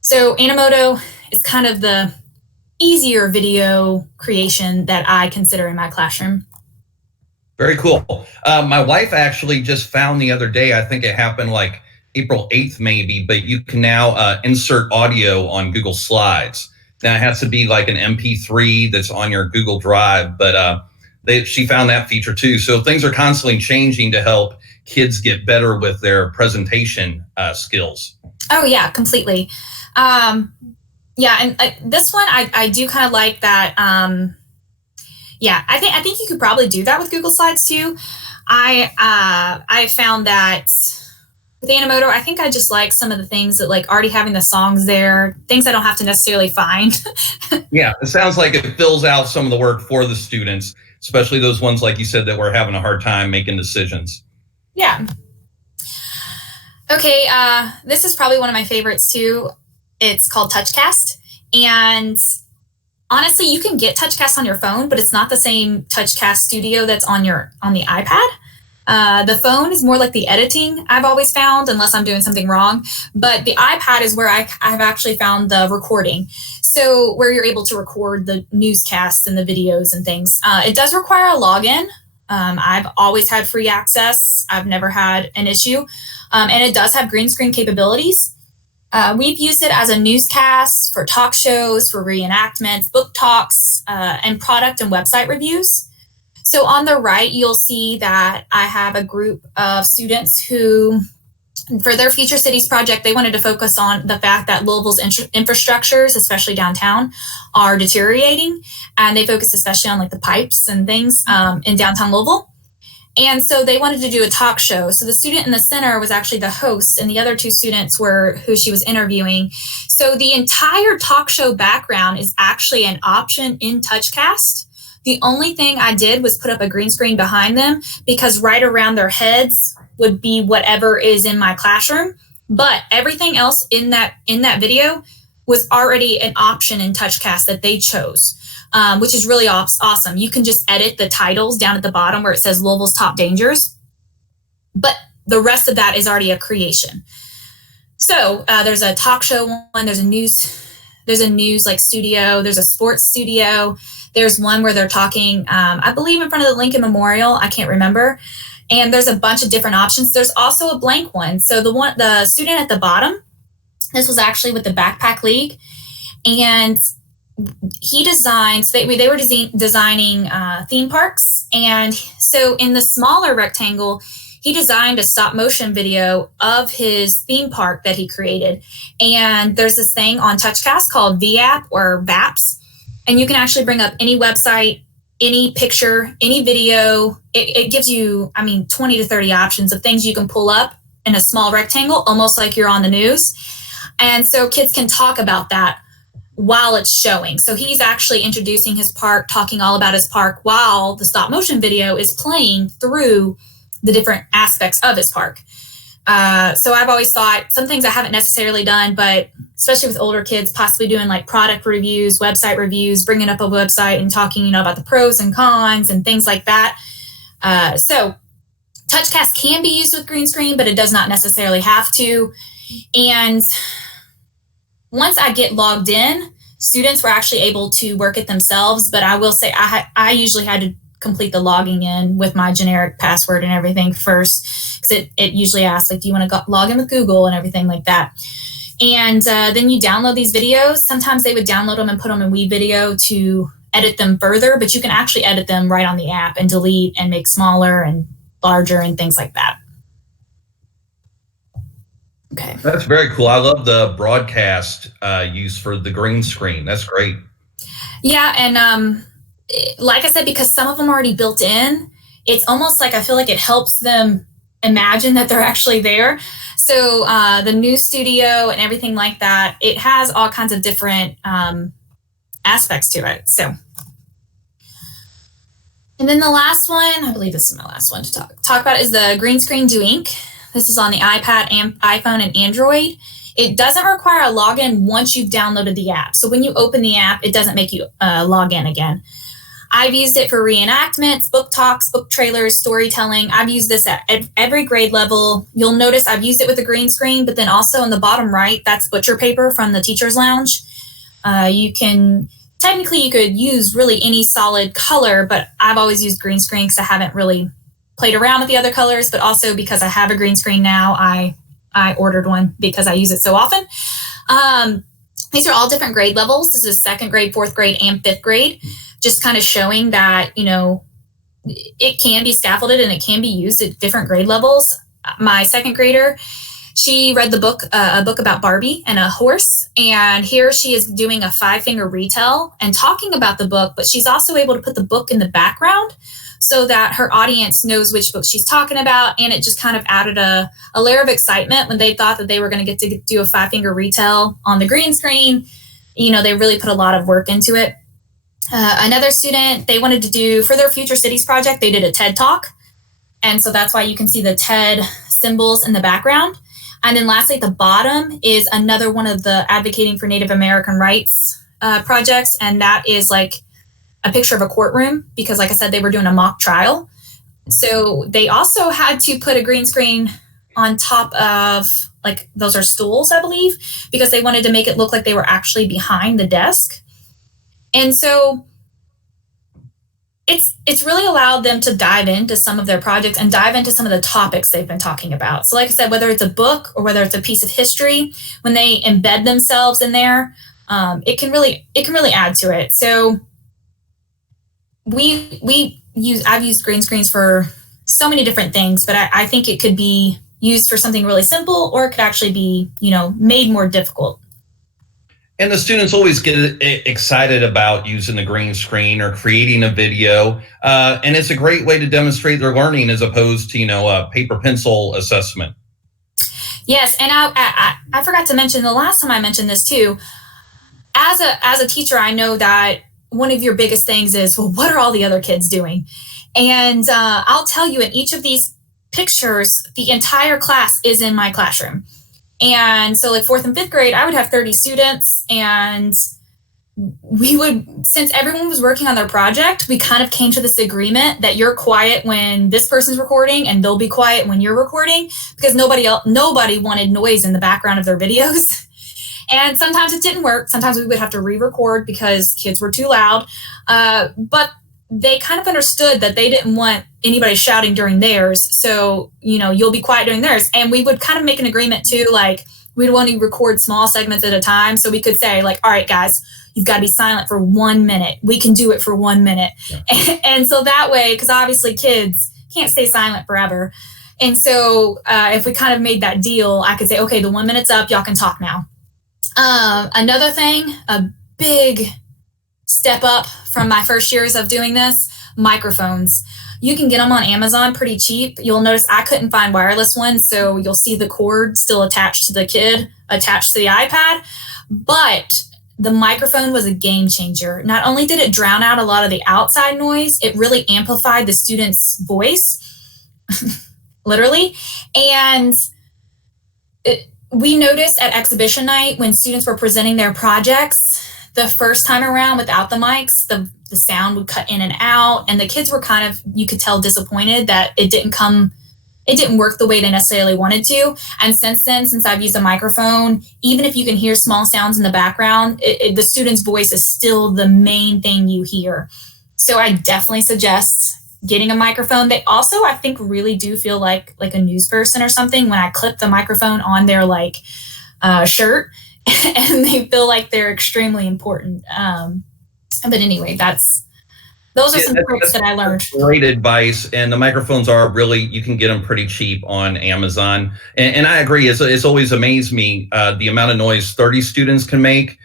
So Animoto is kind of the easier video creation that I consider in my classroom. Very cool. My wife actually just found the other day, I think it happened like April 8th maybe, but you can now insert audio on Google Slides. Now it has to be like an MP3 that's on your Google Drive, but she found that feature too. So things are constantly changing to help kids get better with their presentation skills. Oh yeah, completely. Yeah, and this one I do kind of like that. Yeah, I think you could probably do that with Google Slides too. I found that with Animoto, I think I just like some of the things that like already having the songs there, things I don't have to necessarily find. Yeah, it sounds like it fills out some of the work for the students, especially those ones like you said that were having a hard time making decisions. Yeah. Okay, this is probably one of my favorites too. It's called Touchcast, and honestly, you can get Touchcast on your phone, but it's not the same Touchcast Studio that's on the iPad. The phone is more like the editing I've always found, unless I'm doing something wrong. But the iPad is where I've actually found the recording. So where you're able to record the newscasts and the videos and things. It does require a login. I've always had free access. I've never had an issue. And it does have green screen capabilities. We've used it as a newscast for talk shows, for reenactments, book talks, and product and website reviews. So on the right, you'll see that I have a group of students who, for their Future Cities project, they wanted to focus on the fact that Louisville's infrastructures, especially downtown, are deteriorating. And they focused especially on like the pipes and things in downtown Louisville. And so they wanted to do a talk show. So the student in the center was actually the host, and the other two students were who she was interviewing. So the entire talk show background is actually an option in Touchcast. The only thing I did was put up a green screen behind them because right around their heads would be whatever is in my classroom. But everything else in that video was already an option in Touchcast that they chose. Which is really awesome. You can just edit the titles down at the bottom where it says Louisville's Top Dangers, but the rest of that is already a creation. So there's a talk show one, there's a news like studio, there's a sports studio, there's one where they're talking, I believe in front of the Lincoln Memorial, I can't remember, and there's a bunch of different options. There's also a blank one. So the student at the bottom, this was actually with the Backpack League, and he designed, they were designing theme parks. And so in the smaller rectangle, he designed a stop motion video of his theme park that he created. And there's this thing on Touchcast called VApp or VAPS. And you can actually bring up any website, any picture, any video. It gives you, 20 to 30 options of things you can pull up in a small rectangle, almost like you're on the news. And so kids can talk about that while it's showing. So he's actually introducing his park, talking all about his park while the stop motion video is playing through the different aspects of his park. So I've always thought some things I haven't necessarily done, but especially with older kids, possibly doing like product reviews, website reviews, bringing up a website and talking, about the pros and cons and things like that. So Touchcast can be used with green screen, but it does not necessarily have to. And once I get logged in, students were actually able to work it themselves, but I will say I usually had to complete the logging in with my generic password and everything first, because it usually asks, like, do you want to log in with Google and everything like that. And then you download these videos. Sometimes they would download them and put them in WeVideo to edit them further, but you can actually edit them right on the app and delete and make smaller and larger and things like that. Okay. That's very cool. I love the broadcast use for the green screen. That's great. Yeah, and like I said, because some of them are already built in, it's almost like I feel like it helps them imagine that they're actually there. So the new studio and everything like that, it has all kinds of different aspects to it. So, and then the last one, I believe this is my last one to talk about, is the green screen Do Ink. This is on the iPad, iPhone, and Android. It doesn't require a login once you've downloaded the app. So when you open the app, it doesn't make you log in again. I've used it for reenactments, book talks, book trailers, storytelling. I've used this at every grade level. You'll notice I've used it with a green screen, but then also in the bottom right, that's butcher paper from the teacher's lounge. You could use really any solid color, but I've always used green screen because I haven't really played around with the other colors, but also because I have a green screen now, I ordered one because I use it so often. These are all different grade levels. This is 2nd grade, 4th grade, and 5th grade. Just kind of showing that, it can be scaffolded and it can be used at different grade levels. My 2nd grader, she read the book, a book about Barbie and a horse. And here she is doing a 5-finger retell and talking about the book, but she's also able to put the book in the background so that her audience knows which book she's talking about. And it just kind of added a layer of excitement when they thought that they were going to get to do a 5-finger retell on the green screen. They really put a lot of work into it. Another student, they wanted to do, for their Future Cities project, they did a TED Talk. And so that's why you can see the TED symbols in the background. And then lastly, at the bottom is another one of the Advocating for Native American Rights projects. And that is like a picture of a courtroom because, like I said, they were doing a mock trial. So they also had to put a green screen on top of, like, those are stools, I believe, because they wanted to make it look like they were actually behind the desk. And so it's really allowed them to dive into some of their projects and dive into some of the topics they've been talking about. So like I said, whether it's a book or whether it's a piece of history, when they embed themselves in there, it can really add to it. So I've used green screens for so many different things, but I think it could be used for something really simple, or it could actually be, made more difficult. And the students always get excited about using the green screen or creating a video. And it's a great way to demonstrate their learning as opposed to, a paper pencil assessment. Yes, and I forgot to mention the last time I mentioned this too. As a teacher, I know that one of your biggest things is, well, what are all the other kids doing? And I'll tell you, in each of these pictures, the entire class is in my classroom. And so like 4th and 5th grade, I would have 30 students, and since everyone was working on their project, we kind of came to this agreement that you're quiet when this person's recording and they'll be quiet when you're recording, because nobody wanted noise in the background of their videos. And sometimes it didn't work. Sometimes we would have to re-record because kids were too loud. But they kind of understood that they didn't want anybody shouting during theirs. So, you'll be quiet during theirs. And we would kind of make an agreement too, like we'd want to record small segments at a time. So we could say like, all right, guys, you've got to be silent for 1 minute. We can do it for 1 minute. Yeah. And so that way, because obviously kids can't stay silent forever. And so if we kind of made that deal, I could say, okay, the 1 minute's up, y'all can talk now. Another thing, a big step up from my first years of doing this, microphones. You can get them on Amazon pretty cheap. You'll notice I couldn't find wireless ones, so you'll see the cord still attached to the iPad. But the microphone was a game changer. Not only did it drown out a lot of the outside noise, it really amplified the student's voice, literally. And we noticed at exhibition night when students were presenting their projects, the first time around without the mics, the sound would cut in and out, and the kids were kind of, you could tell, disappointed that it didn't work the way they necessarily wanted to. And since then, since I've used a microphone, even if you can hear small sounds in the background, the student's voice is still the main thing you hear. So I definitely suggest getting a microphone. They also, I think, really do feel like a news person or something when I clip the microphone on their shirt. And they feel like they're extremely important. But anyway, those are some tricks that I learned. Great advice. And the microphones are really, you can get them pretty cheap on Amazon. And I agree. It's always amazed me the amount of noise 30 students can make.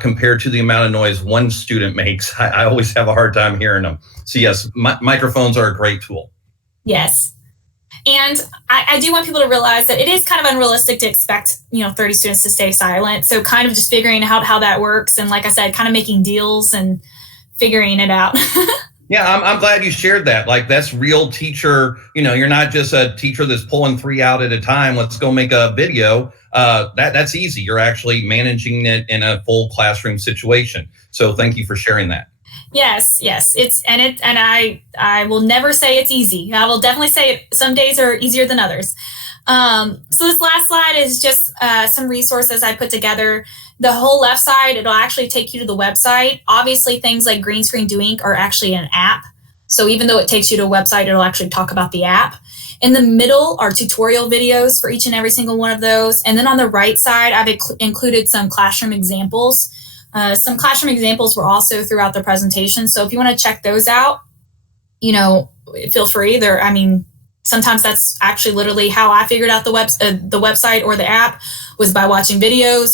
compared to the amount of noise one student makes. I always have a hard time hearing them. So yes, microphones are a great tool. Yes. And I do want people to realize that it is kind of unrealistic to expect, 30 students to stay silent. So kind of just figuring out how that works. And like I said, kind of making deals and figuring it out. Yeah, I'm glad you shared that. Like, that's real teacher. You're not just a teacher that's pulling 3 out at a time. Let's go make a video. That's easy. You're actually managing it in a full classroom situation. So thank you for sharing that. Yes. I will never say it's easy. I will definitely say some days are easier than others. So this last slide is just some resources I put together. The whole left side, it'll actually take you to the website. Obviously, things like Green Screen Do Ink are actually an app. So even though it takes you to a website, it'll actually talk about the app. In the middle are tutorial videos for each and every single one of those. And then on the right side, I've included some classroom examples. Some classroom examples were also throughout the presentation. So if you want to check those out, feel free. Sometimes that's actually literally how I figured out the website or the app, was by watching videos,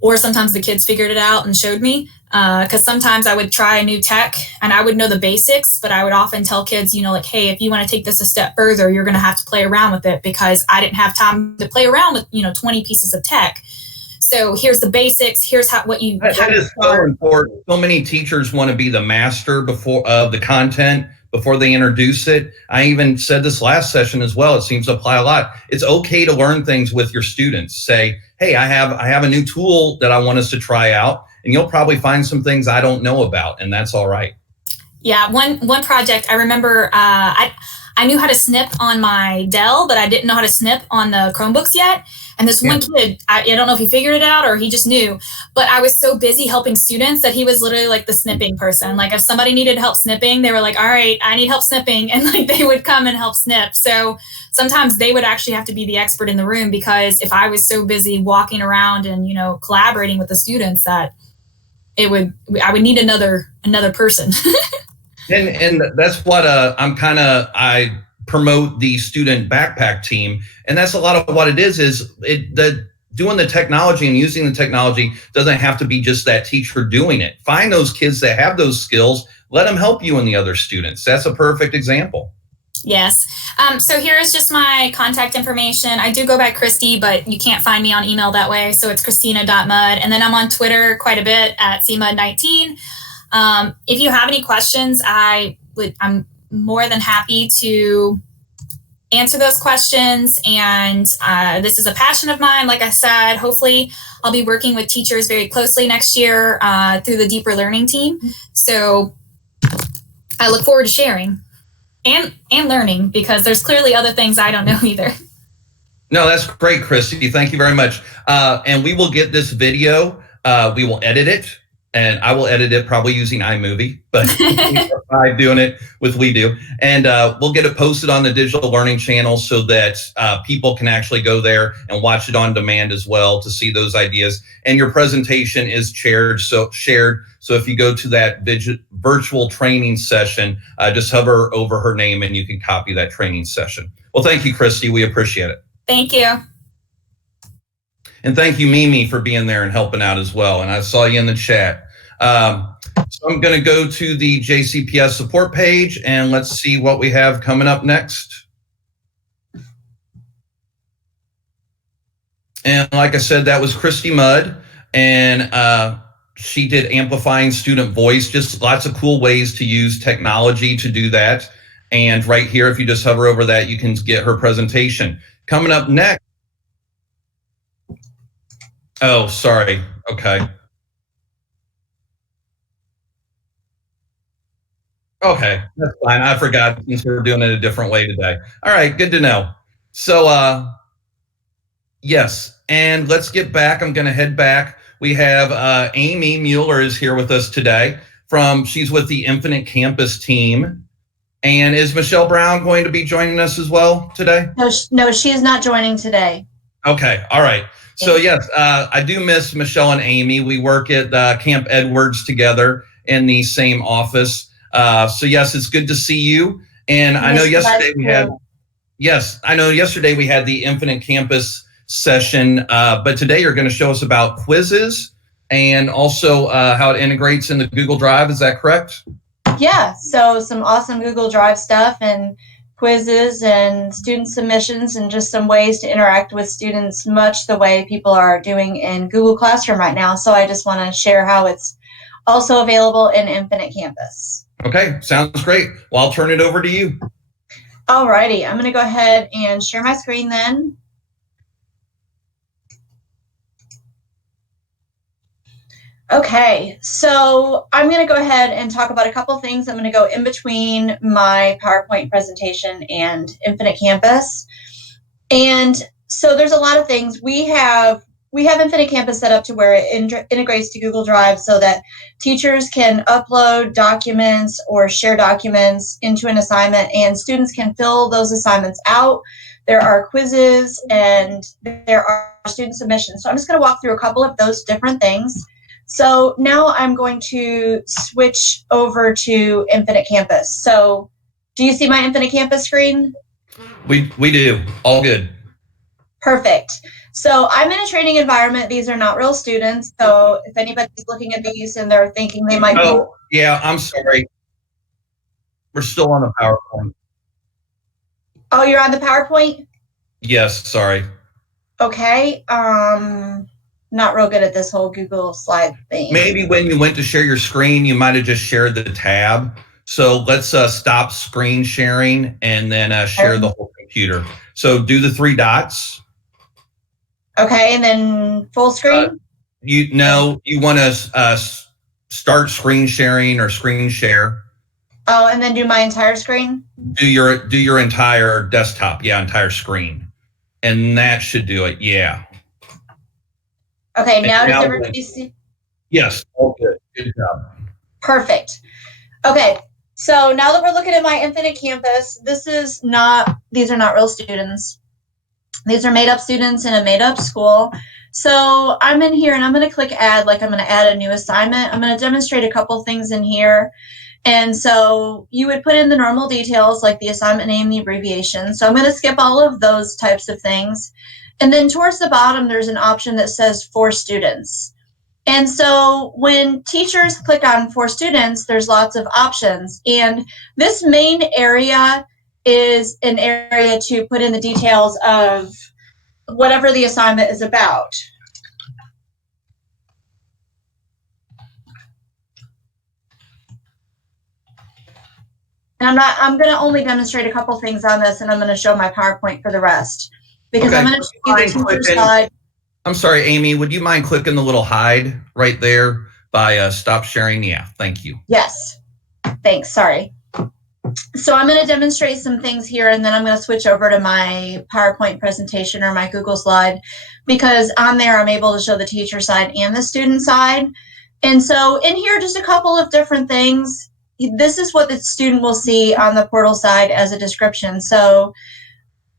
or sometimes the kids figured it out and showed me. Because sometimes I would try a new tech and I would know the basics, but I would often tell kids, hey, if you want to take this a step further, you're going to have to play around with it, because I didn't have time to play around with 20 pieces of tech. So here's the basics. Here's what you. That is so important. So many teachers want to be the master of the content before they introduce it. I even said this last session as well. It seems to apply a lot. It's okay to learn things with your students. Say, hey, I have a new tool that I want us to try out, and you'll probably find some things I don't know about, and that's all right. Yeah, one project I remember. I knew how to snip on my Dell, but I didn't know how to snip on the Chromebooks yet. And this one kid, I don't know if he figured it out or he just knew, but I was so busy helping students that he was literally like the snipping person. Like, if somebody needed help snipping, they were like, all right, I need help snipping. And like, they would come and help snip. So sometimes they would actually have to be the expert in the room, because if I was so busy walking around and, collaborating with the students, that I would need another person. And that's what I promote the student backpack team. And that's a lot of what it is doing the technology and using the technology doesn't have to be just that teacher doing it. Find those kids that have those skills, let them help you and the other students. That's a perfect example. Yes. So here's just my contact information. I do go by Christy, but you can't find me on email that way. So it's Christina.Mudd. And then I'm on Twitter quite a bit at cmudd19. If you have any questions, I'm more than happy to answer those questions. And this is a passion of mine. Like I said, hopefully I'll be working with teachers very closely next year through the Deeper Learning team. So I look forward to sharing and learning, because there's clearly other things I don't know either. No, that's great, Christy. Thank you very much. And we will get this video. We will edit it. And I will edit it probably using iMovie, but I'm doing it with WeDo. And we'll get it posted on the Digital Learning channel so that people can actually go there and watch it on demand as well to see those ideas. And your presentation is shared. So if you go to that virtual training session, just hover over her name and you can copy that training session. Well, thank you, Christy. We appreciate it. Thank you. And thank you, Mimi, for being there and helping out as well. And I saw you in the chat. So I'm going to go to the JCPS support page and let's see what we have coming up next. And like I said, that was Christy Mudd, and she did amplifying student voice, just lots of cool ways to use technology to do that. And right here, if you just hover over that, you can get her presentation. Coming up next. Oh, sorry. Okay. Okay, that's fine. I forgot, since we're doing it a different way today. All right, good to know. So, yes, and let's get back. I'm going to head back. We have Amy Mueller is here with us today. She's with the Infinite Campus team. And is Michelle Brown going to be joining us as well today? No, she is not joining today. Okay, all right. So yes, I do miss Michelle and Amy. We work at Camp Edwards together in the same office. So yes, it's good to see you. And I know yesterday we had, yesterday we had the Infinite Campus session, but today you're going to show us about quizzes. and also how it integrates into Google Drive. Is that correct? Yeah, so some awesome Google Drive stuff and quizzes and student submissions and just some ways to interact with students much the way people are doing in Google Classroom right now. So I just want to share how it's also available in Infinite Campus. Okay, sounds great. Well, I'll turn it over to you. Alrighty, I'm going to go ahead and share my screen then. Okay, so I'm going to go ahead and talk about a couple things. I'm going to go in between my PowerPoint presentation and Infinite Campus. And so there's a lot of things. We have Infinite Campus set up to where it integrates to Google Drive so that teachers can upload documents or share documents into an assignment, and students can fill those assignments out. There are quizzes and there are student submissions. So I'm just going to walk through a couple of those different things. So now I'm going to switch over to Infinite Campus. So do you see my Infinite Campus screen? We do. All good. Perfect. So I'm in a training environment. These are not real students. So if anybody's looking at these and they're thinking they might be. Yeah, I'm sorry. We're still on the PowerPoint. Oh, you're on the PowerPoint? Yes, sorry. Okay. Not real good at this whole Google slide thing. Maybe when you went to share your screen, you might have just shared the tab. So let's stop screen sharing and then share the whole computer. So do the 3 dots. Okay, and then full screen? You want to start screen sharing or screen share. Oh, and then do my entire screen? Do your entire desktop, yeah, entire screen. And that should do it, yeah. Okay, now does everybody see? Yes, all good. Good job. Perfect. Okay, so now that we're looking at my Infinite Campus, these are not real students. These are made up students in a made up school. So I'm in here and I'm going to click add, like I'm going to add a new assignment. I'm going to demonstrate a couple things in here. And so you would put in the normal details like the assignment name, the abbreviation. So I'm going to skip all of those types of things. And then towards the bottom, there's an option that says for students. And so when teachers click on for students, there's lots of options. And this main area is an area to put in the details of whatever the assignment is about. And I'm going to only demonstrate a couple things on this, and I'm going to show my PowerPoint for the rest. Because I'm going to show you the teacher slide. I'm sorry, Amy, would you mind clicking the little hide right there by stop sharing? Yeah, thank you. Yes, thanks, sorry. So I'm going to demonstrate some things here, and then I'm going to switch over to my PowerPoint presentation or my Google slide, because on there I'm able to show the teacher side and the student side. And so in here, just a couple of different things. This is what the student will see on the portal side as a description. So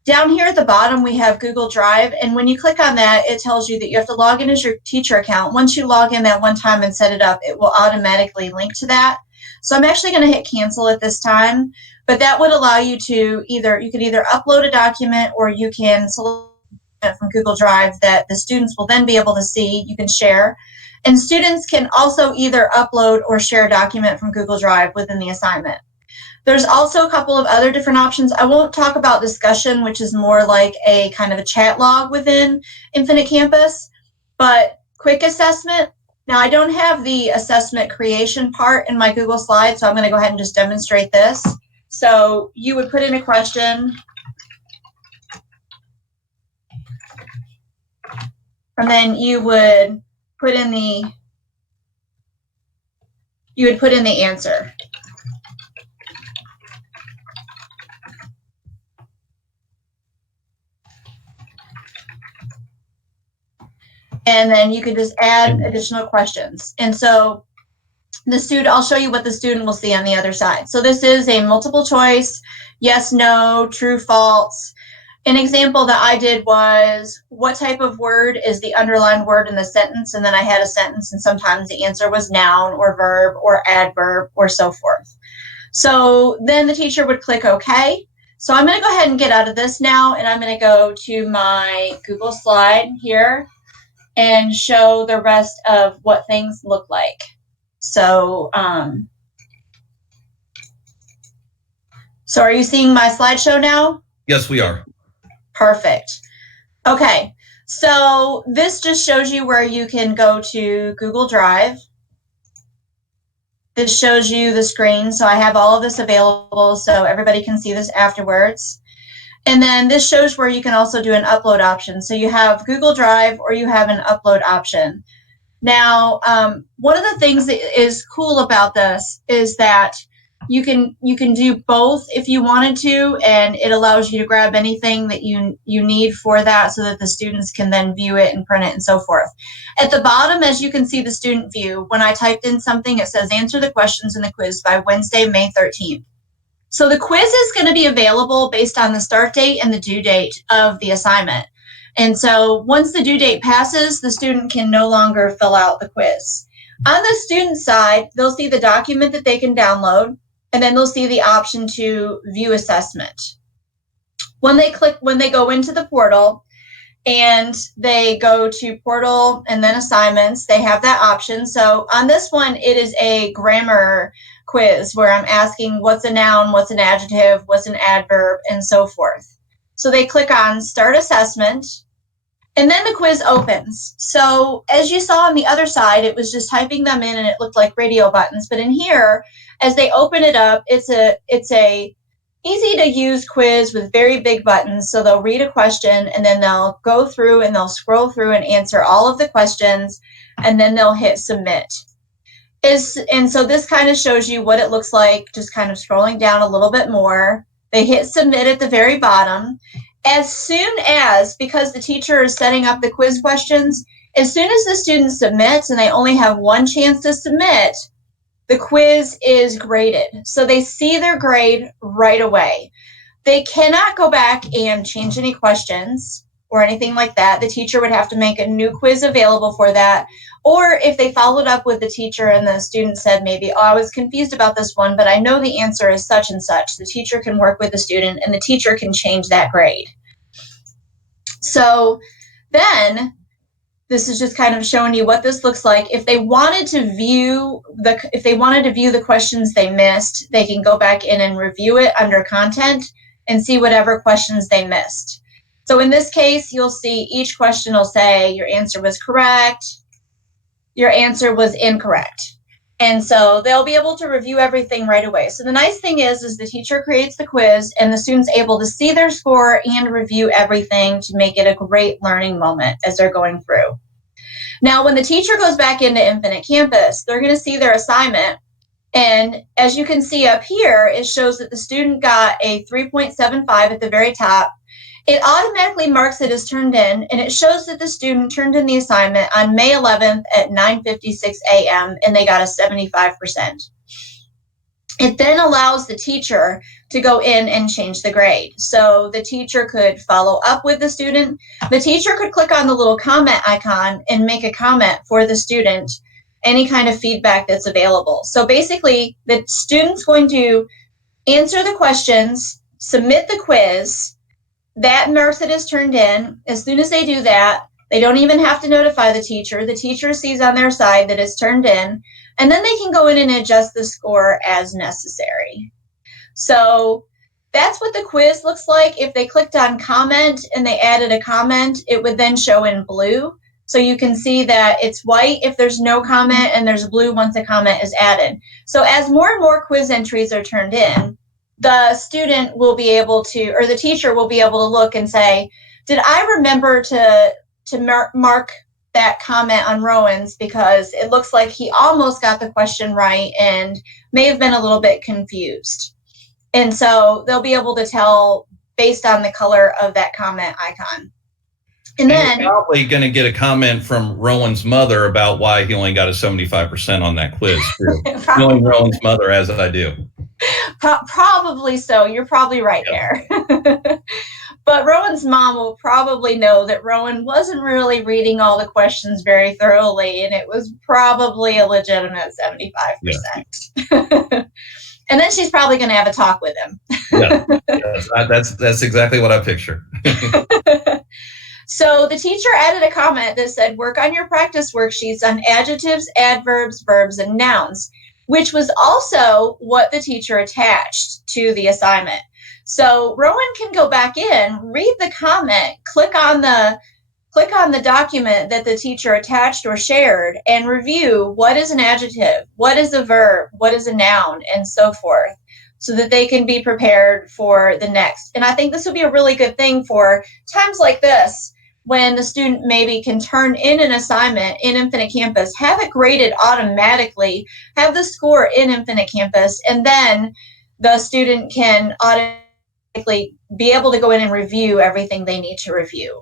down here at the bottom, we have Google Drive, and when you click on that, it tells you that you have to log in as your teacher account. Once you log in that one time and set it up, it will automatically link to that. So I'm actually going to hit cancel at this time, but that would allow you to you can either upload a document or you can select it from Google Drive that the students will then be able to see. You can share, and students can also either upload or share a document from Google Drive within the assignment. There's also a couple of other different options. I won't talk about discussion, which is more like a kind of a chat log within Infinite Campus, but quick assessment. Now, I don't have the assessment creation part in my Google slide, so I'm going to go ahead and just demonstrate this. So you would put in a question, and then you would put in the answer. And then you can just add additional questions. And so I'll show you what the student will see on the other side. So this is a multiple choice, yes, no, true, false. An example that I did was, what type of word is the underlined word in the sentence? And then I had a sentence, and sometimes the answer was noun or verb or adverb or so forth. So then the teacher would click OK. So I'm going to go ahead and get out of this now, and I'm going to go to my Google slide here. and show the rest of what things look like. So, so are you seeing my slideshow now? Yes, we are. Perfect. Okay, so this just shows you where you can go to Google Drive. This shows you the screen, so I have all of this available so everybody can see this afterwards. And then this shows where you can also do an upload option. So you have Google Drive or you have an upload option. Now, one of the things that is cool about this is that you can do both if you wanted to, and it allows you to grab anything that you need for that so that the students can then view it and print it and so forth. At the bottom, as you can see the student view, when I typed in something, it says answer the questions in the quiz by Wednesday, May 13th. So the quiz is going to be available based on the start date and the due date of the assignment. And so once the due date passes, the student can no longer fill out the quiz. On the student side, they'll see the document that they can download, and then they'll see the option to view assessment. When they go into the portal and they go to portal and then assignments, they have that option. So on this one, it is a grammar quiz where I'm asking what's a noun, what's an adjective, what's an adverb, and so forth. So they click on Start Assessment, and then the quiz opens. So as you saw on the other side, it was just typing them in and it looked like radio buttons. But in here, as they open it up, it's a easy to use quiz with very big buttons. So they'll read a question and then they'll go through and they'll scroll through and answer all of the questions, and then they'll hit submit. And so this kind of shows you what it looks like, just kind of scrolling down a little bit more. They hit submit at the very bottom. As soon as, because the teacher is setting up the quiz questions, as soon as the student submits, and they only have one chance to submit, the quiz is graded. So they see their grade right away. They cannot go back and change any questions or anything like that. The teacher would have to make a new quiz available for that. Or if they followed up with the teacher and the student said maybe, oh, I was confused about this one, but I know the answer is such and such, the teacher can work with the student and the teacher can change that grade. So then this is just kind of showing you what this looks like. If they wanted to view the questions they missed, they can go back in and review it under content and see whatever questions they missed. So in this case, you'll see each question will say your answer was correct, your answer was incorrect. And so they'll be able to review everything right away. So the nice thing is the teacher creates the quiz and the student's able to see their score and review everything to make it a great learning moment as they're going through. Now, when the teacher goes back into Infinite Campus, they're going to see their assignment. And as you can see up here, it shows that the student got a 3.75 at the very top. It automatically marks it as turned in, and it shows that the student turned in the assignment on May 11th at 9:56 a.m., and they got a 75%. It then allows the teacher to go in and change the grade. So the teacher could follow up with the student. The teacher could click on the little comment icon and make a comment for the student, any kind of feedback that's available. So basically, the student's going to answer the questions, submit the quiz. That marks it as turned in. As soon as they do that, they don't even have to notify the teacher. The teacher sees on their side that it's turned in, and then they can go in and adjust the score as necessary. So that's what the quiz looks like. If they clicked on comment and they added a comment, it would then show in blue. So you can see that it's white if there's no comment, and there's blue once a comment is added. So as more and more quiz entries are turned in, the student will be able to, or the teacher will be able to look and say, did I remember to mark that comment on Rowan's, because it looks like he almost got the question right and may have been a little bit confused. And so they'll be able to tell based on the color of that comment icon. And then you're probably going to get a comment from Rowan's mother about why he only got a 75% on that quiz. Knowing Rowan's mother as I do. Probably so. You're probably right there. But Rowan's mom will probably know that Rowan wasn't really reading all the questions very thoroughly, and it was probably a legitimate 75%. Yeah. And then she's probably going to have a talk with him. Yeah, that's exactly what I picture. So the teacher added a comment that said, work on your practice worksheets on adjectives, adverbs, verbs, and nouns, which was also what the teacher attached to the assignment. So Rowan can go back in, read the comment, click on the document that the teacher attached or shared, and review what is an adjective, what is a verb, what is a noun, and so forth, so that they can be prepared for the next. And I think this would be a really good thing for times like this, when the student maybe can turn in an assignment in Infinite Campus, have it graded automatically, have the score in Infinite Campus, and then the student can automatically be able to go in and review everything they need to review.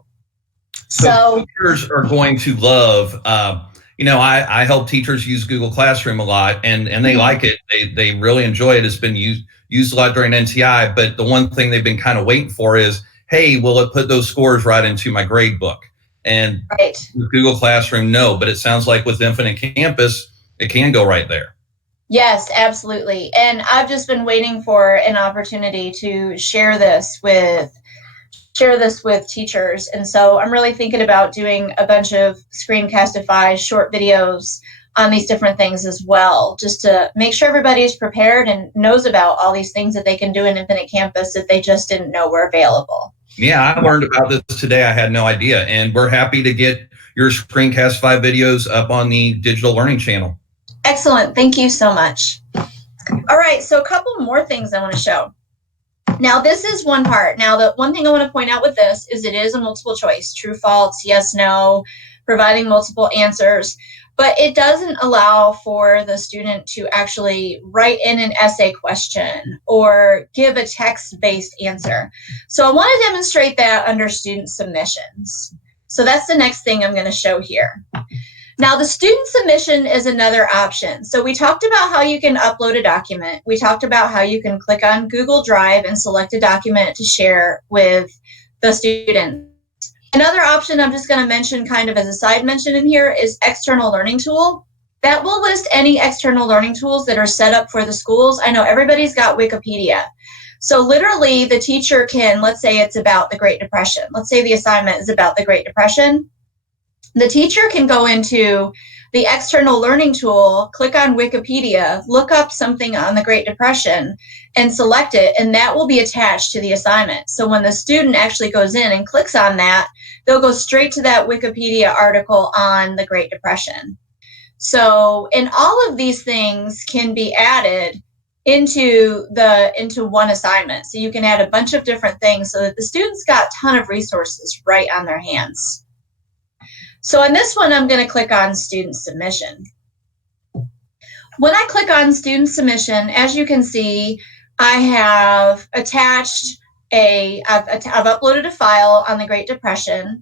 So teachers are going to love, I help teachers use Google Classroom a lot, and they like it. They really enjoy it. It's been used a lot during NTI, but the one thing they've been kind of waiting for is, hey, will it put those scores right into my grade book? And with Google Classroom, no, but it sounds like with Infinite Campus, it can go right there. Yes, absolutely. And I've just been waiting for an opportunity to share this with teachers. And so I'm really thinking about doing a bunch of Screencastify short videos on these different things as well, just to make sure everybody's prepared and knows about all these things that they can do in Infinite Campus that they just didn't know were available. Yeah, I learned about this today. I had no idea. And we're happy to get your Screencastify videos up on the Digital Learning channel. Excellent. Thank you so much. All right, so a couple more things I want to show. Now, this is one part. Now, the one thing I want to point out with this is it is a multiple choice, true, false, yes, no, providing multiple answers, but it doesn't allow for the student to actually write in an essay question or give a text-based answer. So I want to demonstrate that under student submissions. So that's the next thing I'm going to show here. Now, the student submission is another option. So we talked about how you can upload a document. We talked about how you can click on Google Drive and select a document to share with the student. Another option I'm just going to mention kind of as a side mention in here is external learning tool. That will list any external learning tools that are set up for the schools. I know everybody's got Wikipedia. So literally the teacher can, let's say it's about the Great Depression. Let's say the assignment is about the Great Depression. The teacher can go into the external learning tool, click on Wikipedia, look up something on the Great Depression, and select it, and that will be attached to the assignment. So when the student actually goes in and clicks on that, they'll go straight to that Wikipedia article on the Great Depression. So, and all of these things can be added into one assignment. So you can add a bunch of different things so that the students got a ton of resources right on their hands. So on this one, I'm going to click on Student Submission. When I click on Student Submission, as you can see, I have attached I've uploaded a file on the Great Depression.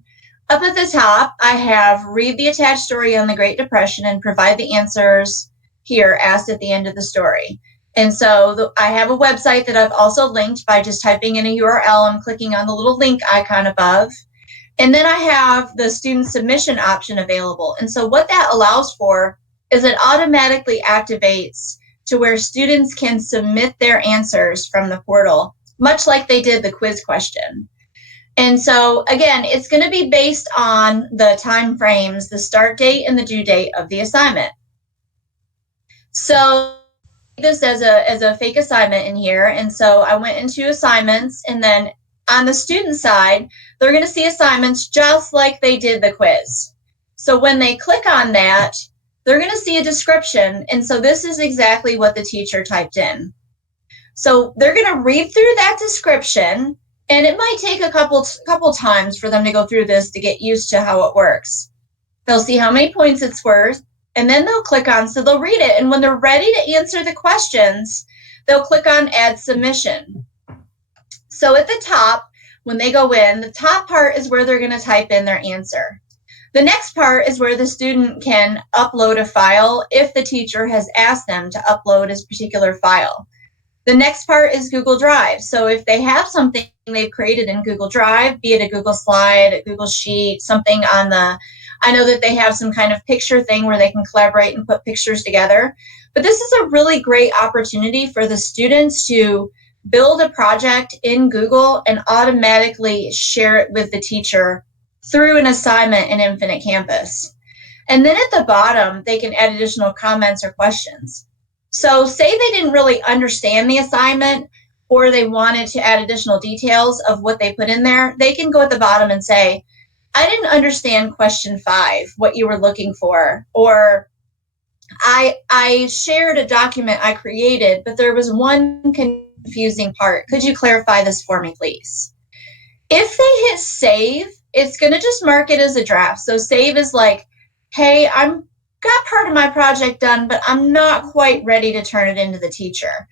Up at the top, I have read the attached story on the Great Depression and provide the answers here asked at the end of the story. And so I have a website that I've also linked by just typing in a URL and clicking on the little link icon above. And then I have the student submission option available. And so what that allows for is it automatically activates to where students can submit their answers from the portal, much like they did the quiz question. And so again, it's going to be based on the time frames, the start date and the due date of the assignment. So this as a fake assignment in here. And so I went into assignments, and then on the student side, they're going to see assignments just like they did the quiz. So when they click on that, they're going to see a description. And so this is exactly what the teacher typed in. So they're going to read through that description, and it might take a couple times for them to go through this to get used to how it works. They'll see how many points it's worth, and then they'll click on, so they'll read it. And when they're ready to answer the questions, they'll click on Add Submission. So at the top, when they go in, the top part is where they're going to type in their answer. The next part is where the student can upload a file if the teacher has asked them to upload a particular file. The next part is Google Drive. So if they have something they've created in Google Drive, be it a Google slide, a Google sheet, something on the, I know that they have some kind of picture thing where they can collaborate and put pictures together. But this is a really great opportunity for the students to build a project in Google and automatically share it with the teacher through an assignment in Infinite Campus. And then at the bottom, they can add additional comments or questions. So say they didn't really understand the assignment or they wanted to add additional details of what they put in there, they can go at the bottom and say, I didn't understand question 5, what you were looking for, or I shared a document I created, but there was one confusing part. Could you clarify this for me, please? If they hit save, it's going to just mark it as a draft. So save is like, hey, I'm got part of my project done, but I'm not quite ready to turn it into the teacher.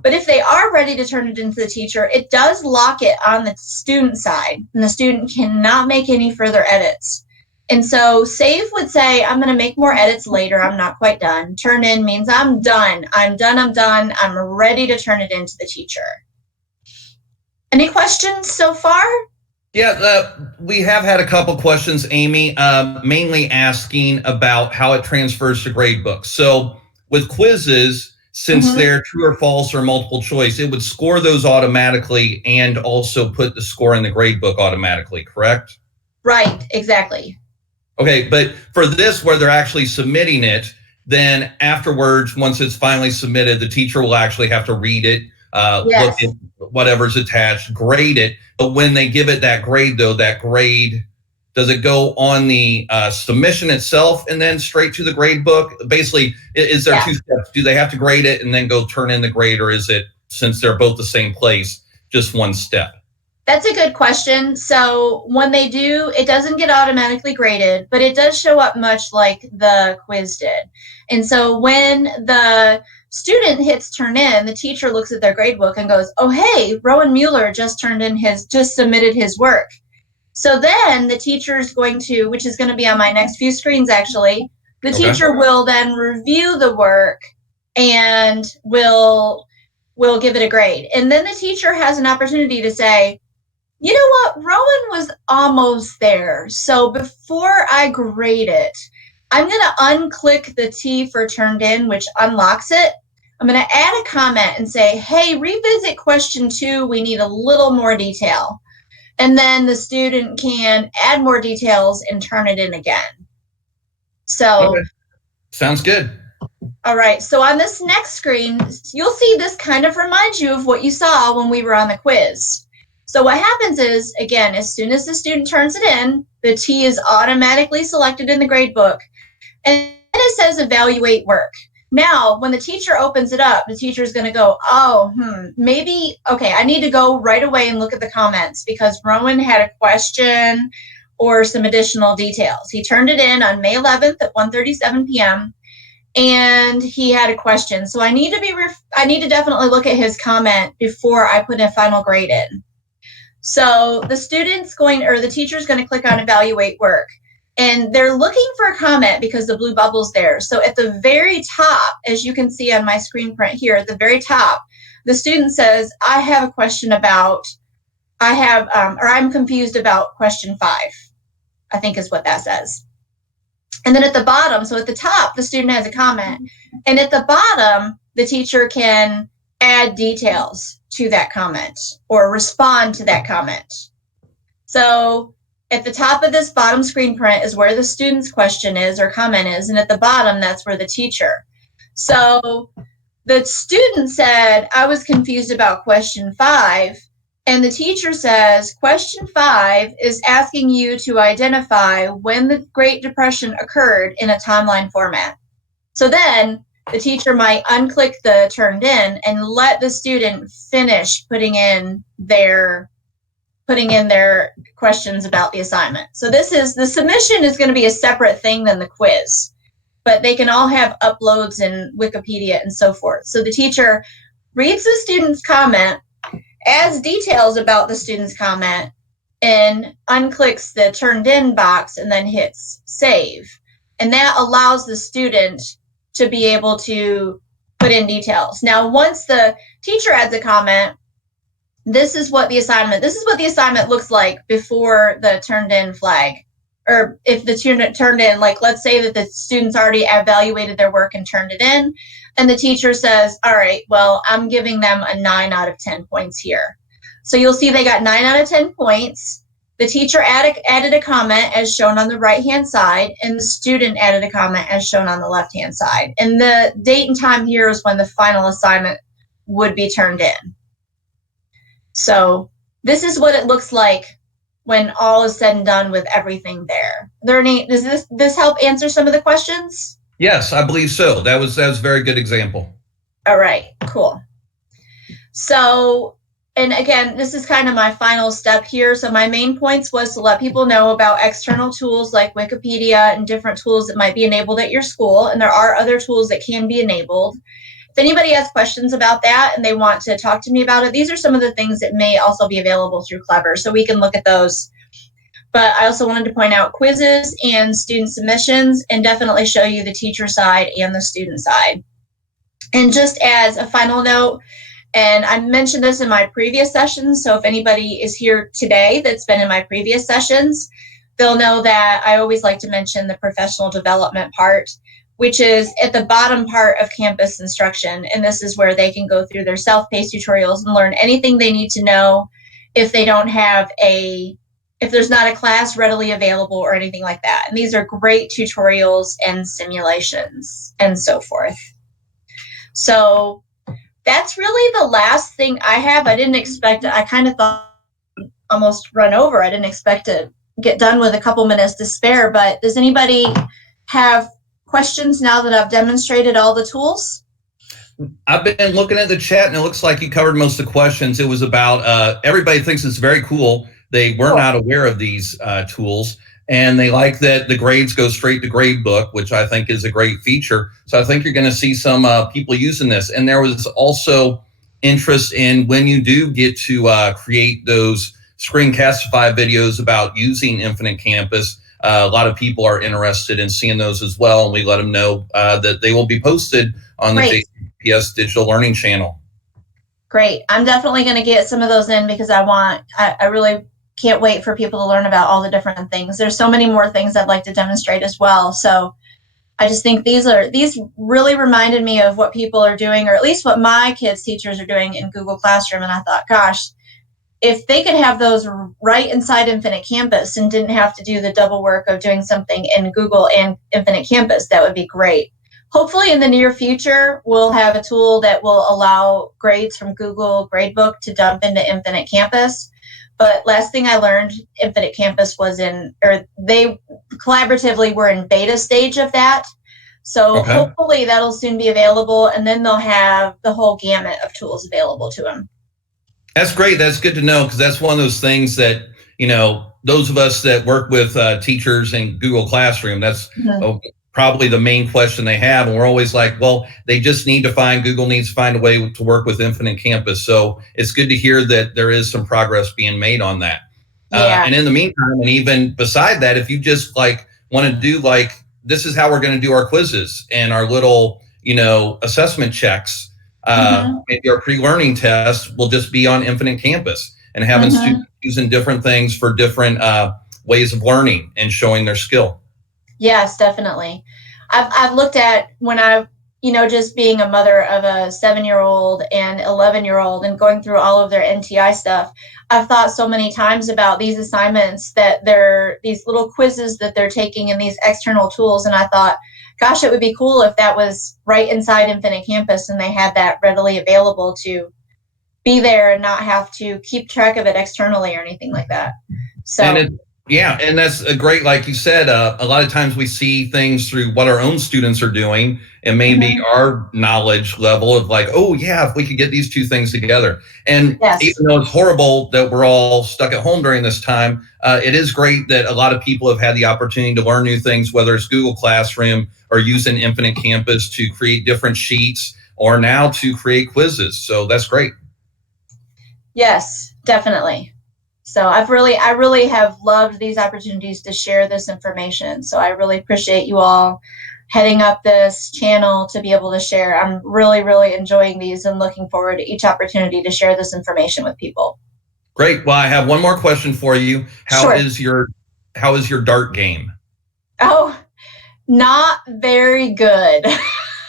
But if they are ready to turn it into the teacher, it does lock it on the student side, and the student cannot make any further edits. And so save would say, I'm going to make more edits later. I'm not quite done. Turn in means I'm done. I'm done. I'm ready to turn it into the teacher. Any questions so far? Yeah, we have had a couple questions, Amy, mainly asking about how it transfers to gradebooks. So with quizzes, since they're true or false or multiple choice, it would score those automatically and also put the score in the gradebook automatically, correct? Right, exactly. Okay, but for this, where they're actually submitting it, then afterwards, once it's finally submitted, the teacher will actually have to read it, Yes. look at whatever's attached, grade it. But when they give it that grade, though, that grade, does it go on the submission itself and then straight to the grade book? Basically, is there two steps? Do they have to grade it and then go turn in the grade, or is it, since they're both the same place, just one step? That's a good question. So when they do, it doesn't get automatically graded, but it does show up much like the quiz did. And so when the student hits turn in, the teacher looks at their gradebook and goes, oh, hey, Rowan Mueller just submitted his work. So then the teacher is going to, which is going to be on my next few screens actually, the teacher will then review the work and will give it a grade. And then the teacher has an opportunity to say, you know what, Rowan was almost there. So before I grade it, I'm going to unclick the T for turned in, which unlocks it. I'm going to add a comment and say, hey, revisit question 2. We need a little more detail. And then the student can add more details and turn it in again. So, okay. Sounds good. All right. So on this next screen, you'll see this kind of reminds you of what you saw when we were on the quiz. So what happens is, again, as soon as the student turns it in, the T is automatically selected in the gradebook, and then it says evaluate work. Now, when the teacher opens it up, the teacher is going to go, maybe, okay, I need to go right away and look at the comments because Rowan had a question or some additional details. He turned it in on May 11th at 1:37 p.m. and he had a question. So I need to definitely look at his comment before I put a final grade in. So the teacher's going to click on evaluate work, and they're looking for a comment because the blue bubble's there. So at the very top, as you can see on my screen print here, at the very top, the student says, I have a question about, I'm confused about question 5, I think is what that says. And then at the bottom, so at the top, the student has a comment, and at the bottom, the teacher can add details to that comment or respond to that comment. So at the top of this bottom screen print is where the student's question is or comment is, and at the bottom, that's where the teacher. So the student said, I was confused about question 5, and the teacher says, question 5 is asking you to identify when the Great Depression occurred in a timeline format. So then the teacher might unclick the turned in and let the student finish putting in their questions about the assignment. So the submission is going to be a separate thing than the quiz, but they can all have uploads in Wikipedia and so forth. So the teacher reads the student's comment, adds details about the student's comment, and unclicks the turned in box and then hits save. And that allows the student to be able to put in details. Now, once the teacher adds a comment, this is what the assignment looks like before the turned in flag. Or if the student turned in, like let's say that the students already evaluated their work and turned it in, and the teacher says, all right, well, I'm giving them a 9 out of 10 points here. So you'll see they got 9 out of 10 points. The teacher added a comment as shown on the right-hand side, and the student added a comment as shown on the left-hand side. And the date and time here is when the final assignment would be turned in. So this is what it looks like when all is said and done with everything there. Does this help answer some of the questions? Yes, I believe so. That was a very good example. All right, cool. So, and again, this is kind of my final step here. So my main points was to let people know about external tools like Wikipedia and different tools that might be enabled at your school. And there are other tools that can be enabled. If anybody has questions about that and they want to talk to me about it, these are some of the things that may also be available through Clever, so we can look at those. But I also wanted to point out quizzes and student submissions, and definitely show you the teacher side and the student side. And just as a final note, and I mentioned this in my previous sessions, so if anybody is here today that's been in my previous sessions, they'll know that I always like to mention the professional development part, which is at the bottom part of campus instruction. And this is where they can go through their self-paced tutorials and learn anything they need to know if they don't have if there's not a class readily available or anything like that. And these are great tutorials and simulations and so forth. So that's really the last thing I have. I didn't expect it. I kind of thought almost run over. I didn't expect to get done with a couple minutes to spare, but does anybody have questions now that I've demonstrated all the tools? I've been looking at the chat and it looks like you covered most of the questions. It was about everybody thinks it's very cool. They were not aware of these tools, and they like that the grades go straight to Gradebook, which I think is a great feature. So I think you're going to see some people using this. And there was also interest in when you do get to create those screencastify videos about using Infinite Campus. A lot of people are interested in seeing those as well, and we let them know that they will be posted on the JCPS Digital Learning channel. Great. I'm definitely going to get some of those in because I really can't wait for people to learn about all the different things. There's so many more things I'd like to demonstrate as well. So I just think these really reminded me of what people are doing, or at least what my kids' teachers are doing in Google Classroom. And I thought, gosh, if they could have those right inside Infinite Campus and didn't have to do the double work of doing something in Google and Infinite Campus, that would be great. Hopefully in the near future, we'll have a tool that will allow grades from Google Gradebook to dump into Infinite Campus. But last thing I learned, Infinite Campus they collaboratively were in beta stage of that. So hopefully that'll soon be available, and then they'll have the whole gamut of tools available to them. That's great. That's good to know, because that's one of those things that, those of us that work with teachers in Google Classroom, that's probably the main question they have. And we're always like, well, Google needs to find a way to work with Infinite Campus. So it's good to hear that there is some progress being made on that. And in the meantime, and even beside that, if you just want to do this is how we're going to do our quizzes and our little, assessment checks. Maybe our pre-learning tests will just be on Infinite Campus, and having students using different things for different ways of learning and showing their skill. Yes, definitely. I've looked at when I've, just being a mother of a 7-year-old and 11-year-old and going through all of their NTI stuff, I've thought so many times about these assignments that these little quizzes that they're taking in these external tools. And I thought, gosh, it would be cool if that was right inside Infinite Campus and they had that readily available to be there and not have to keep track of it externally or anything like that. So. And that's a great, like you said, a lot of times we see things through what our own students are doing, and maybe our knowledge level of if we could get these two things together. And even though it's horrible that we're all stuck at home during this time, it is great that a lot of people have had the opportunity to learn new things, whether it's Google Classroom or using Infinite Campus to create different sheets, or now to create quizzes. So that's great. Yes, definitely. So I really have loved these opportunities to share this information. So I really appreciate you all heading up this channel to be able to share. I'm really, really enjoying these and looking forward to each opportunity to share this information with people. Great. Well, I have one more question for you. How is your dart game? Oh, not very good.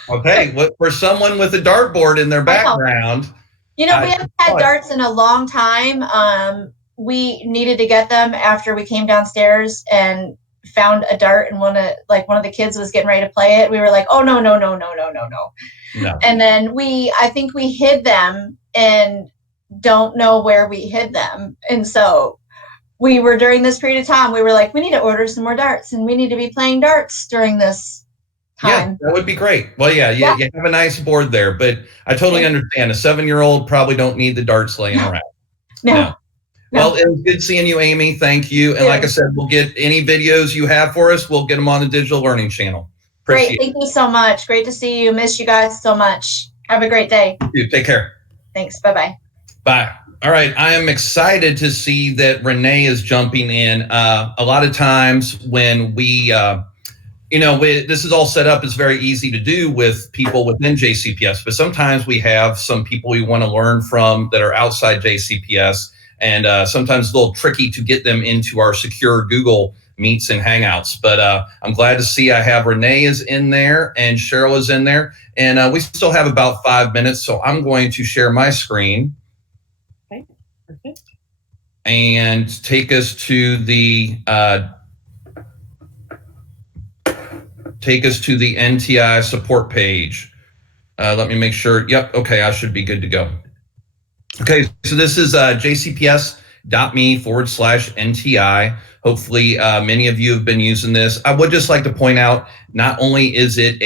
Okay. For someone with a dartboard in their background. We haven't had darts in a long time. we needed to get them after we came downstairs and found a dart, and one of the kids was getting ready to play it. We were like, oh, no. And then I think we hid them and don't know where we hid them. And so we were, during this period of time, we were like, we need to order some more darts, and we need to be playing darts during this time. Yeah, that would be great. Well, you have a nice board there, but I totally understand. A 7-year-old probably don't need the darts laying around. No. Well, it was good seeing you, Amy. Thank you. And like I said, we'll get any videos you have for us. We'll get them on the Digital Learning Channel. Great. Thank you so much. Great to see you. Miss you guys so much. Have a great day. You take care. Thanks. Bye-bye. Bye. All right. I am excited to see that Renee is jumping in. A lot of times when we, this is all set up, it's very easy to do with people within JCPS, but sometimes we have some people we want to learn from that are outside JCPS. And sometimes it's a little tricky to get them into our secure Google Meets and Hangouts. But I'm glad to see I have Renee is in there and Cheryl is in there. And we still have about 5 minutes. So I'm going to share my screen. Okay, perfect. And take us to the NTI support page. Let me make sure. Yep. Okay. I should be good to go. Okay, so this is jcps.me/NTI. Hopefully, many of you have been using this. I would just like to point out, not only is it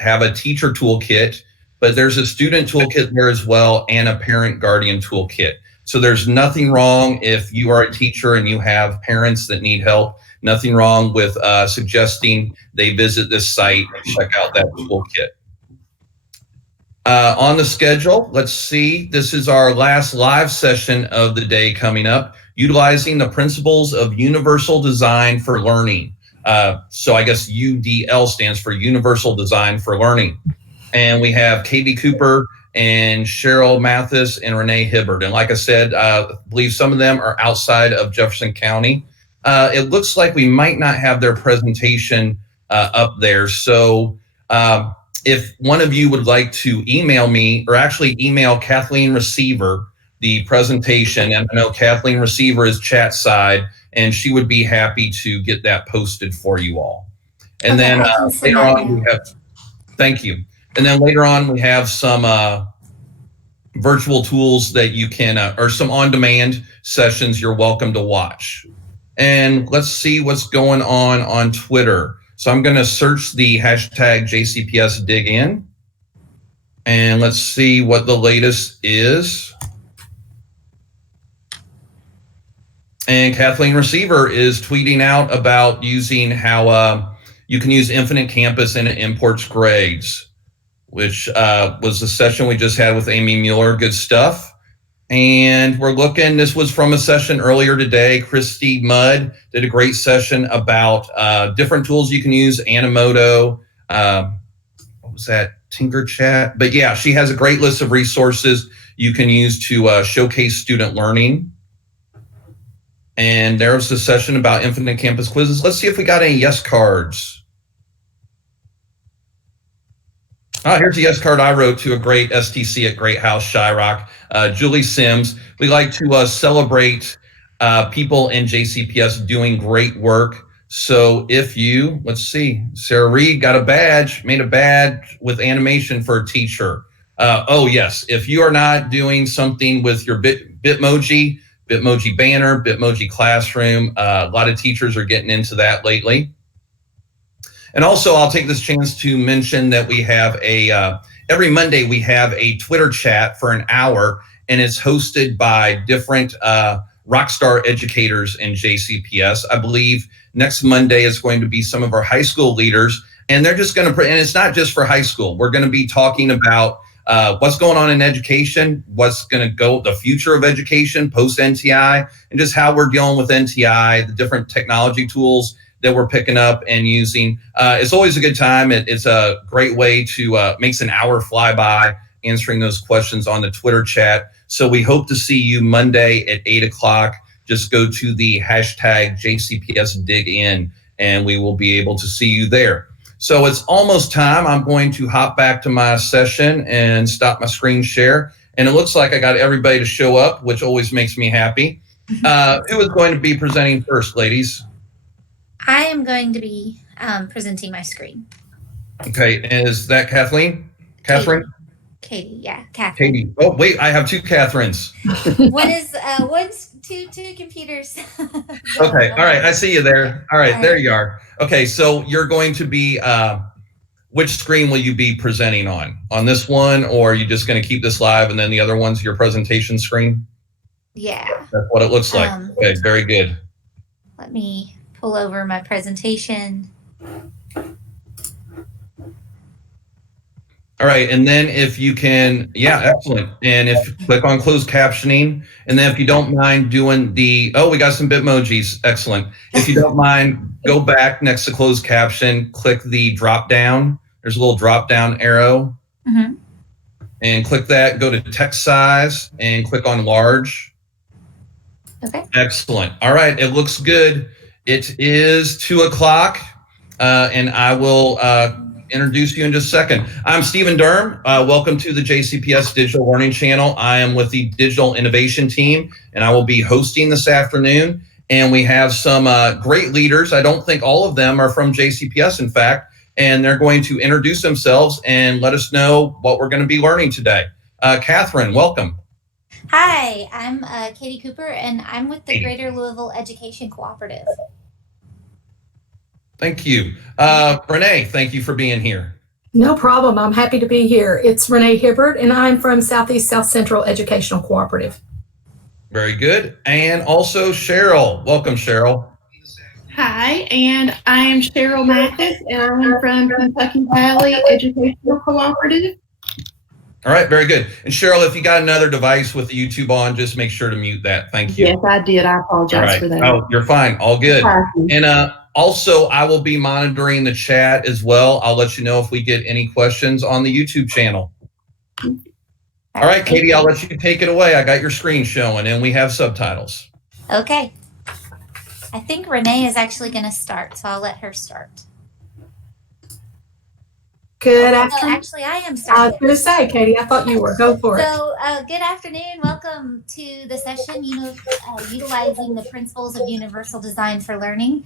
have a teacher toolkit, but there's a student toolkit there as well, and a parent guardian toolkit. So there's nothing wrong if you are a teacher and you have parents that need help. Nothing wrong with suggesting they visit this site and check out that toolkit. On the schedule, let's see, this is our last live session of the day coming up, utilizing the principles of universal design for learning. So I guess UDL stands for Universal Design for Learning. And we have Katie Cooper and Cheryl Mathis and Renee Hibbert. And like I said, I believe some of them are outside of Jefferson County. It looks like we might not have their presentation up there. So if one of you would like to email me, or actually email Kathleen Receiver the presentation, and I know Kathleen Receiver is chat side, and she would be happy to get that posted for you all. And then later on, we have, thank you. And then later on, we have some virtual tools that you can, or some on-demand sessions you're welcome to watch. And let's see what's going on Twitter. So I'm going to search the hashtag JCPS dig in, and let's see what the latest is. And Kathleen Receiver is tweeting out about using how you can use Infinite Campus and it imports grades, which was the session we just had with Amy Mueller. Good stuff. And we're looking, this was from a session earlier today. Christy Mudd did a great session about different tools you can use, Animoto, what was that, Tinker Chat? But yeah, she has a great list of resources you can use to showcase student learning. And there was a session about Infinite Campus quizzes. Let's see if we got any yes cards. Here's a yes card I wrote to a great STC at Great House Shyrock, Julie Sims. We like to celebrate people in JCPS doing great work. So if you, let's see, Sarah Reed got a badge, made a badge with animation for a teacher. Oh yes, if you are not doing something with your Bitmoji banner, Bitmoji classroom, a lot of teachers are getting into that lately. And also, I'll take this chance to mention that we have every Monday we have a Twitter chat for an hour, and it's hosted by different rock star educators in JCPS. I believe next Monday is going to be some of our high school leaders, and they're just going to, and it's not just for high school. We're going to be talking about what's going on in education, what's going to go, the future of education post NTI, and just how we're dealing with NTI, the different technology tools that we're picking up and using. It's always a good time. It's a great way to makes an hour fly by answering those questions on the Twitter chat. So we hope to see you Monday at 8 o'clock. Just go to the hashtag JCPS dig in, and we will be able to see you there. So it's almost time. I'm going to hop back to my session and stop my screen share. And it looks like I got everybody to show up, which always makes me happy. Who is going to be presenting first, ladies? I am going to be presenting my screen. Okay, is that Kathleen? Catherine? Katie, yeah, Catherine. Katie. Oh, wait, I have two Catherines. One's two computers. Okay, all right, I see you there. All right, there you are. Okay, so you're going to be, which screen will you be presenting on? On this one, or are you just going to keep this live and then the other one's your presentation screen? Yeah. That's what it looks like. Okay, very good. Let me pull over my presentation. All right, and then if you can, yeah, excellent. And if click on closed captioning, and then if you don't mind doing the, oh, we got some Bitmojis, excellent. If you don't mind, go back next to closed caption, click the drop down. There's a little drop down arrow. Mm-hmm. And click that, go to text size and click on large. Okay. Excellent. All right, it looks good. It is 2:00, and I will introduce you in just a second. I'm Stephen Durham. Welcome to the JCPS Digital Learning Channel. I am with the Digital Innovation Team, and I will be hosting this afternoon. And we have some great leaders. I don't think all of them are from JCPS, in fact, and they're going to introduce themselves and let us know what we're going to be learning today. Catherine, welcome. Hi, I'm Katie Cooper, and I'm with the Greater Louisville Education Cooperative. Thank you. Renee, thank you for being here. No problem. I'm happy to be here. It's Renee Hibbert, and I'm from Southeast South Central Educational Cooperative. Very good. And also Cheryl. Welcome, Cheryl. Hi, and I am Cheryl Mathis, and I'm from Kentucky Valley Educational Cooperative. All right, very good. And Cheryl, if you got another device with the YouTube on, just make sure to mute that. Thank you. Yes, I did. I apologize for that. Oh, you're fine. All good. And also, I will be monitoring the chat as well. I'll let you know if we get any questions on the YouTube channel. All right, Katie, I'll let you take it away. I got your screen showing, and we have subtitles. Okay. I think Renee is actually going to start, so I'll let her start. Good No, afternoon. actually, I am I was starting. going to say, Katie, I thought you were. Go for it. So, good afternoon. Welcome to the session, utilizing the principles of universal design for learning.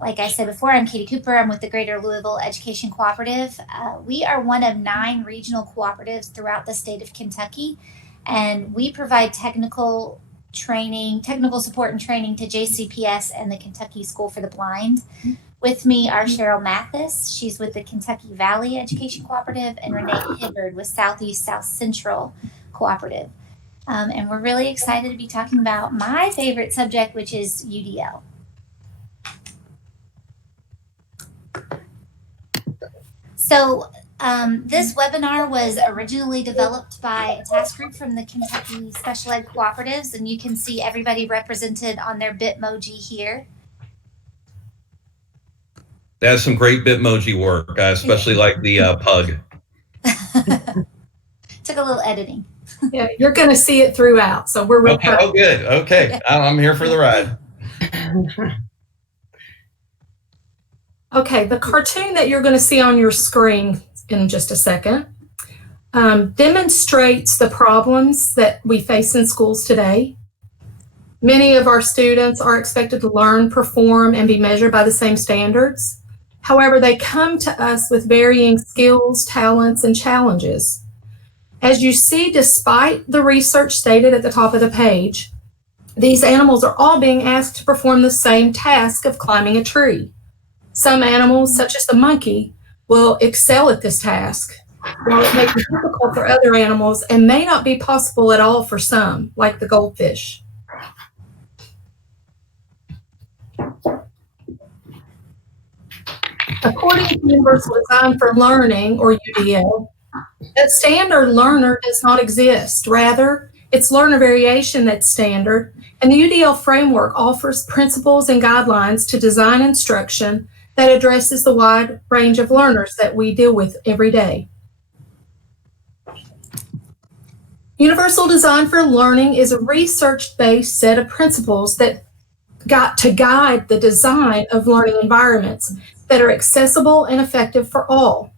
Like I said before, I'm Katie Cooper. I'm with the Greater Louisville Education Cooperative. We are one of 9 regional cooperatives throughout the state of Kentucky, and we provide technical support and training to JCPS and the Kentucky School for the Blind. With me are Cheryl Mathis. She's with the Kentucky Valley Education Cooperative, and Renee Hibbard with Southeast South Central Cooperative. And we're really excited to be talking about my favorite subject, which is UDL. So this webinar was originally developed by a task group from the Kentucky Special Ed Cooperatives, and you can see everybody represented on their Bitmoji here. That's some great Bitmoji work. I especially like the pug. Took a little editing. Yeah, you're going to see it throughout, so we're real Okay. Oh, good. Okay. I'm here for the ride. Okay, the cartoon that you're going to see on your screen in just a second demonstrates the problems that we face in schools today. Many of our students are expected to learn, perform, and be measured by the same standards. However, they come to us with varying skills, talents, and challenges. As you see, despite the research stated at the top of the page, these animals are all being asked to perform the same task of climbing a tree. Some animals, such as the monkey, will excel at this task, while it may be difficult for other animals and may not be possible at all for some, like the goldfish. According to Universal Design for Learning, or UDL, a standard learner does not exist. Rather, it's learner variation that's standard, and the UDL framework offers principles and guidelines to design instruction that addresses the wide range of learners that we deal with every day. Universal Design for Learning is a research-based set of principles that got to guide the design of learning environments that are accessible and effective for all.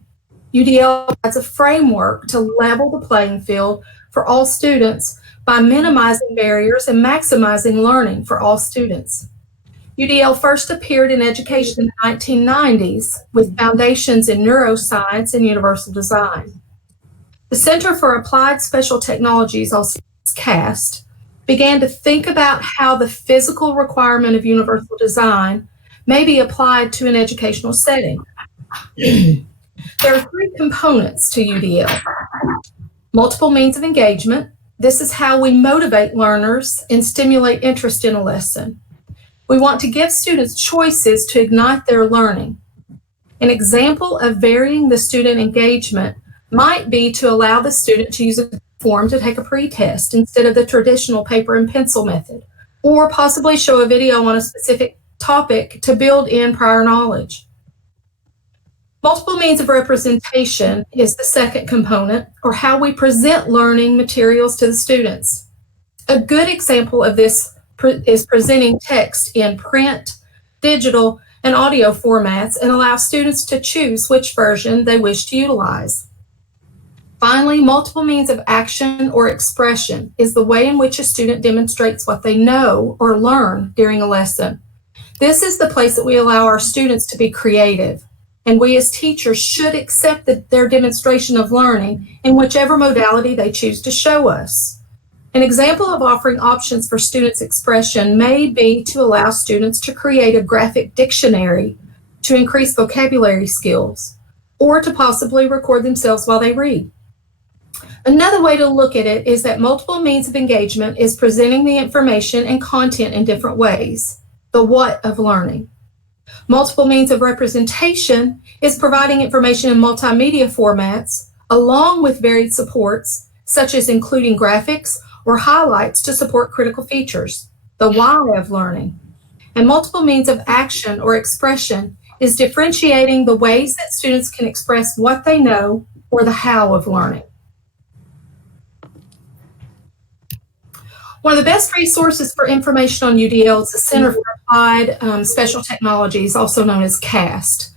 UDL provides a framework to level the playing field for all students by minimizing barriers and maximizing learning for all students. UDL first appeared in education in the 1990s with foundations in neuroscience and universal design. The Center for Applied Special Technologies, also CAST, began to think about how the physical requirement of universal design may be applied to an educational setting. There are three components to UDL. Multiple means of engagement. This is how we motivate learners and stimulate interest in a lesson. We want to give students choices to ignite their learning. An example of varying the student engagement might be to allow the student to use a form to take a pretest instead of the traditional paper and pencil method, or possibly show a video on a specific topic to build in prior knowledge. Multiple means of representation is the second component, or how we present learning materials to the students. A good example of this is presenting text in print, digital, and audio formats and allow students to choose which version they wish to utilize. Finally, multiple means of action or expression is the way in which a student demonstrates what they know or learn during a lesson. This is the place that we allow our students to be creative, and we as teachers should accept their demonstration of learning in whichever modality they choose to show us. An example of offering options for students' expression may be to allow students to create a graphic dictionary to increase vocabulary skills, or to possibly record themselves while they read. Another way to look at it is that multiple means of engagement is presenting the information and content in different ways, the what of learning. Multiple means of representation is providing information in multimedia formats, along with varied supports, such as including graphics or highlights to support critical features, the why of learning. And multiple means of action or expression is differentiating the ways that students can express what they know or the how of learning. One of the best resources for information on UDL is the Center for Applied Special Technologies, also known as CAST.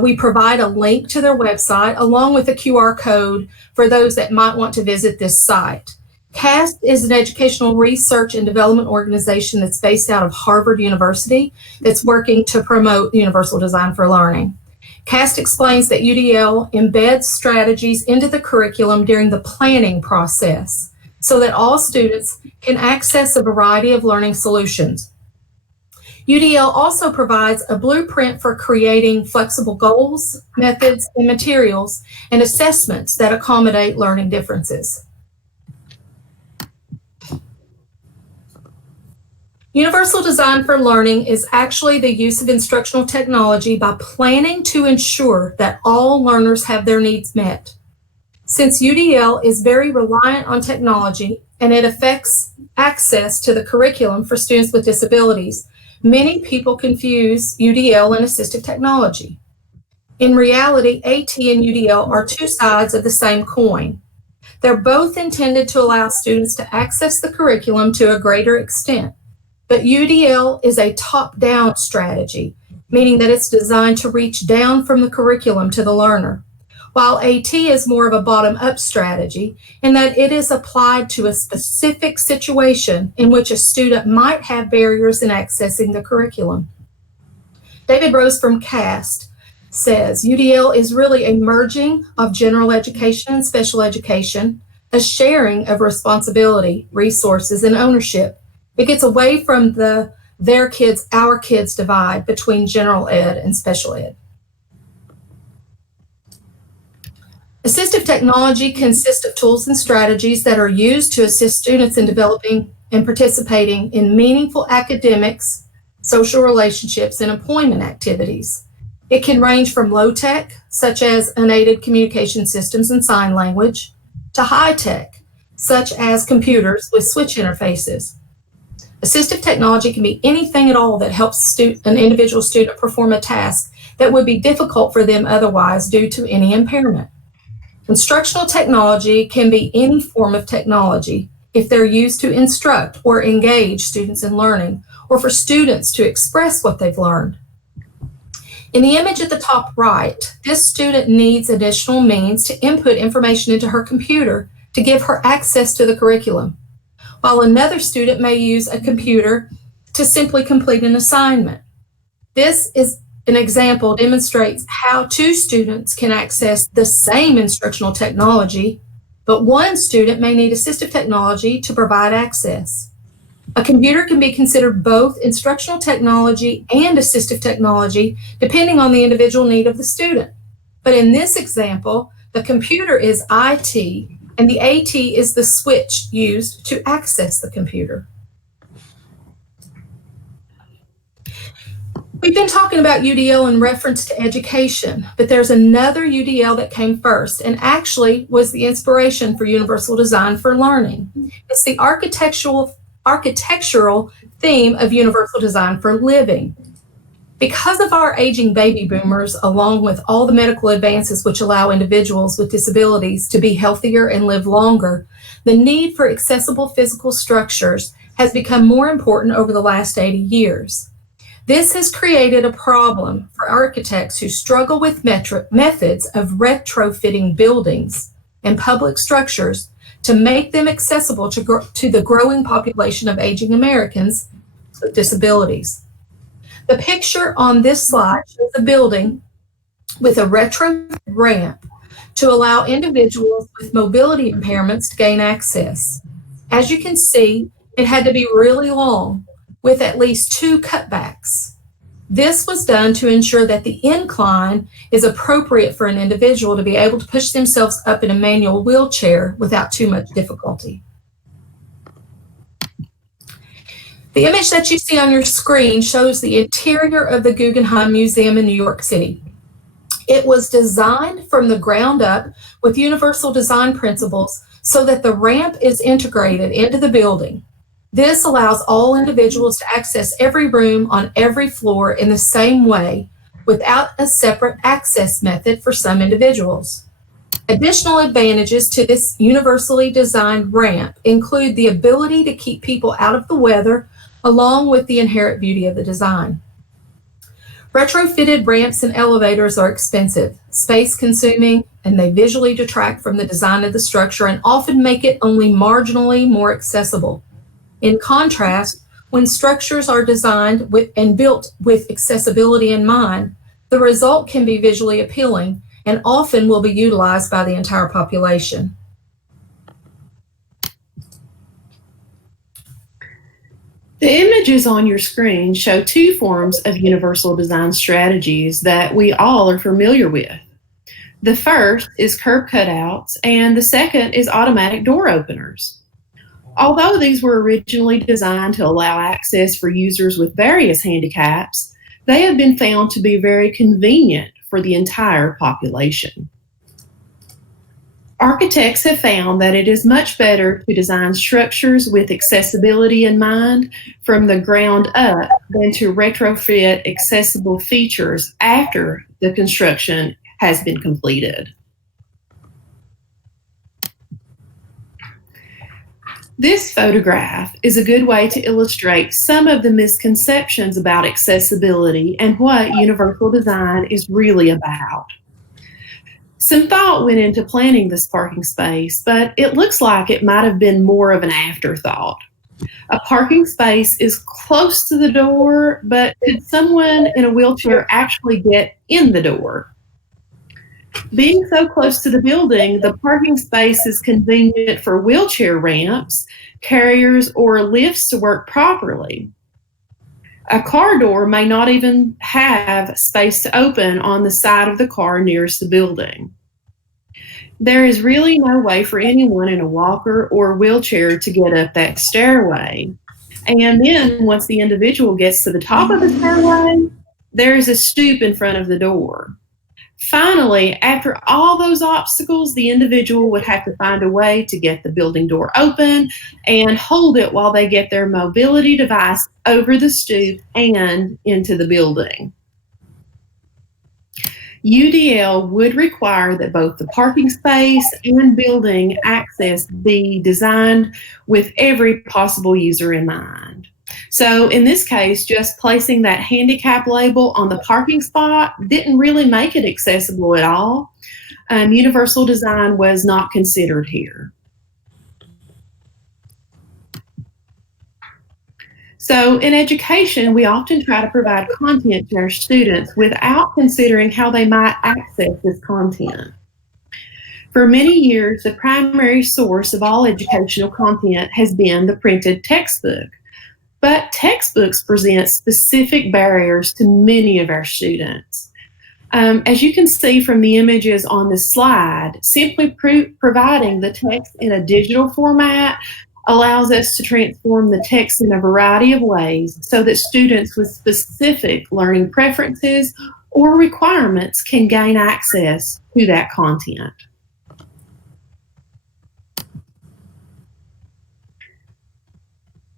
We provide a link to their website along with a QR code for those that might want to visit this site. CAST is an educational research and development organization that's based out of Harvard University that's working to promote universal design for learning. CAST explains that UDL embeds strategies into the curriculum during the planning process so that all students can access a variety of learning solutions. UDL also provides a blueprint for creating flexible goals, methods, and materials and assessments that accommodate learning differences. Universal design for learning is actually the use of instructional technology by planning to ensure that all learners have their needs met. Since UDL is very reliant on technology and it affects access to the curriculum for students with disabilities, many people confuse UDL and assistive technology. In reality, AT and UDL are two sides of the same coin. They're both intended to allow students to access the curriculum to a greater extent. But UDL is a top-down strategy, meaning that it's designed to reach down from the curriculum to the learner, while AT is more of a bottom-up strategy in that it is applied to a specific situation in which a student might have barriers in accessing the curriculum. David Rose from CAST says, UDL is really a merging of general education and special education, a sharing of responsibility, resources, and ownership. It gets away from the their kids, our kids divide between general ed and special ed. Assistive technology consists of tools and strategies that are used to assist students in developing and participating in meaningful academics, social relationships, and employment activities. It can range from low-tech, such as unaided communication systems and sign language, to high-tech, such as computers with switch interfaces. Assistive technology can be anything at all that helps an individual student perform a task that would be difficult for them otherwise due to any impairment. Instructional technology can be any form of technology if they're used to instruct or engage students in learning, or for students to express what they've learned. In the image at the top right, this student needs additional means to input information into her computer to give her access to the curriculum. while another student may use a computer to simply complete an assignment. This is an example demonstrates how two students can access the same instructional technology, but one student may need assistive technology to provide access. A computer can be considered both instructional technology and assistive technology, depending on the individual need of the student. But in this example, the computer is IT, and the AT is the switch used to access the computer. We've been talking about UDL in reference to education, but there's another UDL that came first and actually was the inspiration for Universal Design for Learning. It's the architectural theme of Universal Design for Living. Because of our aging baby boomers, along with all the medical advances which allow individuals with disabilities to be healthier and live longer, the need for accessible physical structures has become more important over the last 80 years. This has created a problem for architects who struggle with methods of retrofitting buildings and public structures to make them accessible to the growing population of aging Americans with disabilities. The picture on this slide shows a building with a retro ramp to allow individuals with mobility impairments to gain access. As you can see, it had to be really long, with at least 2 cutbacks. This was done to ensure that the incline is appropriate for an individual to be able to push themselves up in a manual wheelchair without too much difficulty. The image that you see on your screen shows the interior of the Guggenheim Museum in New York City. It was designed from the ground up with universal design principles so that the ramp is integrated into the building. This allows all individuals to access every room on every floor in the same way without a separate access method for some individuals. Additional advantages to this universally designed ramp include the ability to keep people out of the weather, along with the inherent beauty of the design. Retrofitted ramps and elevators are expensive, space-consuming, and they visually detract from the design of the structure and often make it only marginally more accessible. In contrast, when structures are designed and built with accessibility in mind, the result can be visually appealing and often will be utilized by the entire population. The images on your screen show 2 forms of universal design strategies that we all are familiar with. The first is curb cutouts, and the second is automatic door openers. Although these were originally designed to allow access for users with various handicaps, they have been found to be very convenient for the entire population. Architects have found that it is much better to design structures with accessibility in mind from the ground up than to retrofit accessible features after the construction has been completed. This photograph is a good way to illustrate some of the misconceptions about accessibility and what universal design is really about. Some thought went into planning this parking space, but it looks like it might have been more of an afterthought. A parking space is close to the door, but could someone in a wheelchair actually get in the door? Being so close to the building, the parking space is convenient for wheelchair ramps, carriers, or lifts to work properly. A car door may not even have space to open on the side of the car nearest the building. There is really no way for anyone in a walker or wheelchair to get up that stairway. And then once the individual gets to the top of the stairway, there is a stoop in front of the door. Finally, after all those obstacles, the individual would have to find a way to get the building door open and hold it while they get their mobility device over the stoop and into the building. UDL would require that both the parking space and building access be designed with every possible user in mind. So in this case, just placing that handicap label on the parking spot didn't really make it accessible at all. Universal design was not considered here. So in education, we often try to provide content to our students without considering how they might access this content. For many years, the primary source of all educational content has been the printed textbook. But textbooks present specific barriers to many of our students. As you can see from the images on this slide, simply providing the text in a digital format allows us to transform the text in a variety of ways so that students with specific learning preferences or requirements can gain access to that content.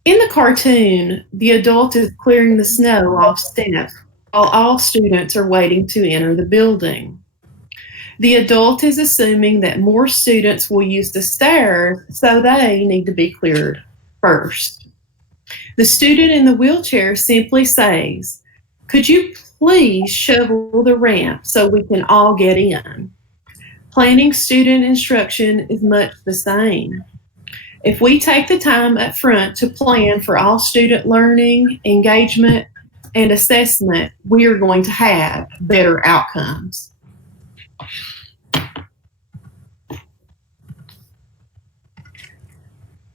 In the cartoon, the adult is clearing the snow off steps while all students are waiting to enter the building. The adult is assuming that more students will use the stairs, so they need to be cleared first. The student in the wheelchair simply says, "Could you please shovel the ramp so we can all get in?" Planning student instruction is much the same. If we take the time up front to plan for all student learning, engagement, and assessment, we are going to have better outcomes.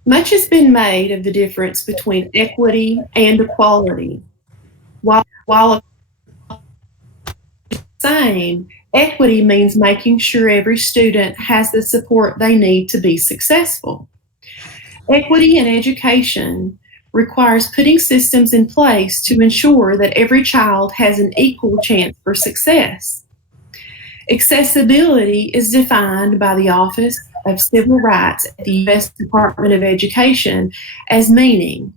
Much has been made of the difference between equity and equality. While the same, equity means making sure every student has the support they need to be successful. Equity in education requires putting systems in place to ensure that every child has an equal chance for success. Accessibility is defined by the Office of Civil Rights at the U.S. Department of Education as meaning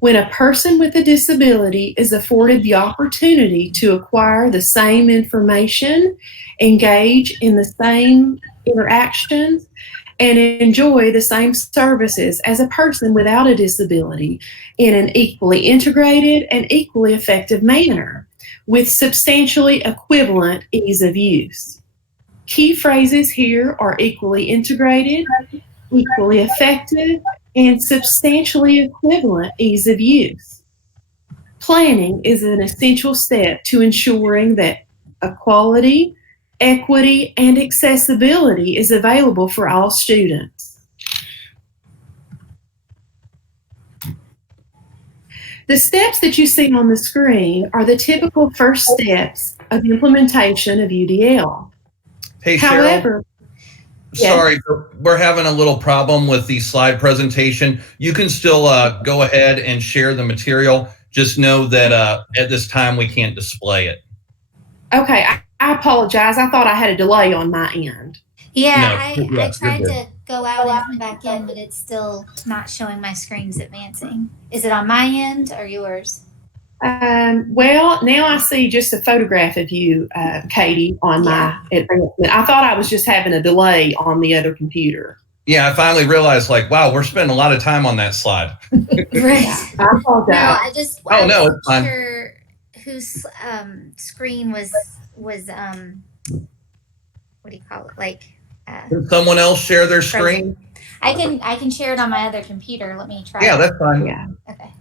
when a person with a disability is afforded the opportunity to acquire the same information, engage in the same interactions, and enjoy the same services as a person without a disability in an equally integrated and equally effective manner with substantially equivalent ease of use. Key phrases here are equally integrated, equally effective, and substantially equivalent ease of use. Planning is an essential step to ensuring that equality, equity, and accessibility is available for all students. The steps that you see on the screen are the typical first steps of implementation of UDL. Hey, However, Cheryl, sorry, we're having a little problem with the slide presentation. You can still go ahead and share the material. Just know that at this time we can't display it. Okay, I apologize. I thought I had a delay on my end. Yeah, No, I tried to go out and come back in, but it's still not showing my screens advancing. Is it on my end or yours? Well, now I see just a photograph of you, Katie, on my advancement. I thought I was just having a delay on the other computer. Yeah, I finally realized, like, wow, we're spending a lot of time on that slide. Right. I apologize. No, I it's fine. Sure whose screen was what do you call it? Like Can someone else share their screen? I can share it on my other computer. Let me try. Yeah, that's fine. Yeah. Okay.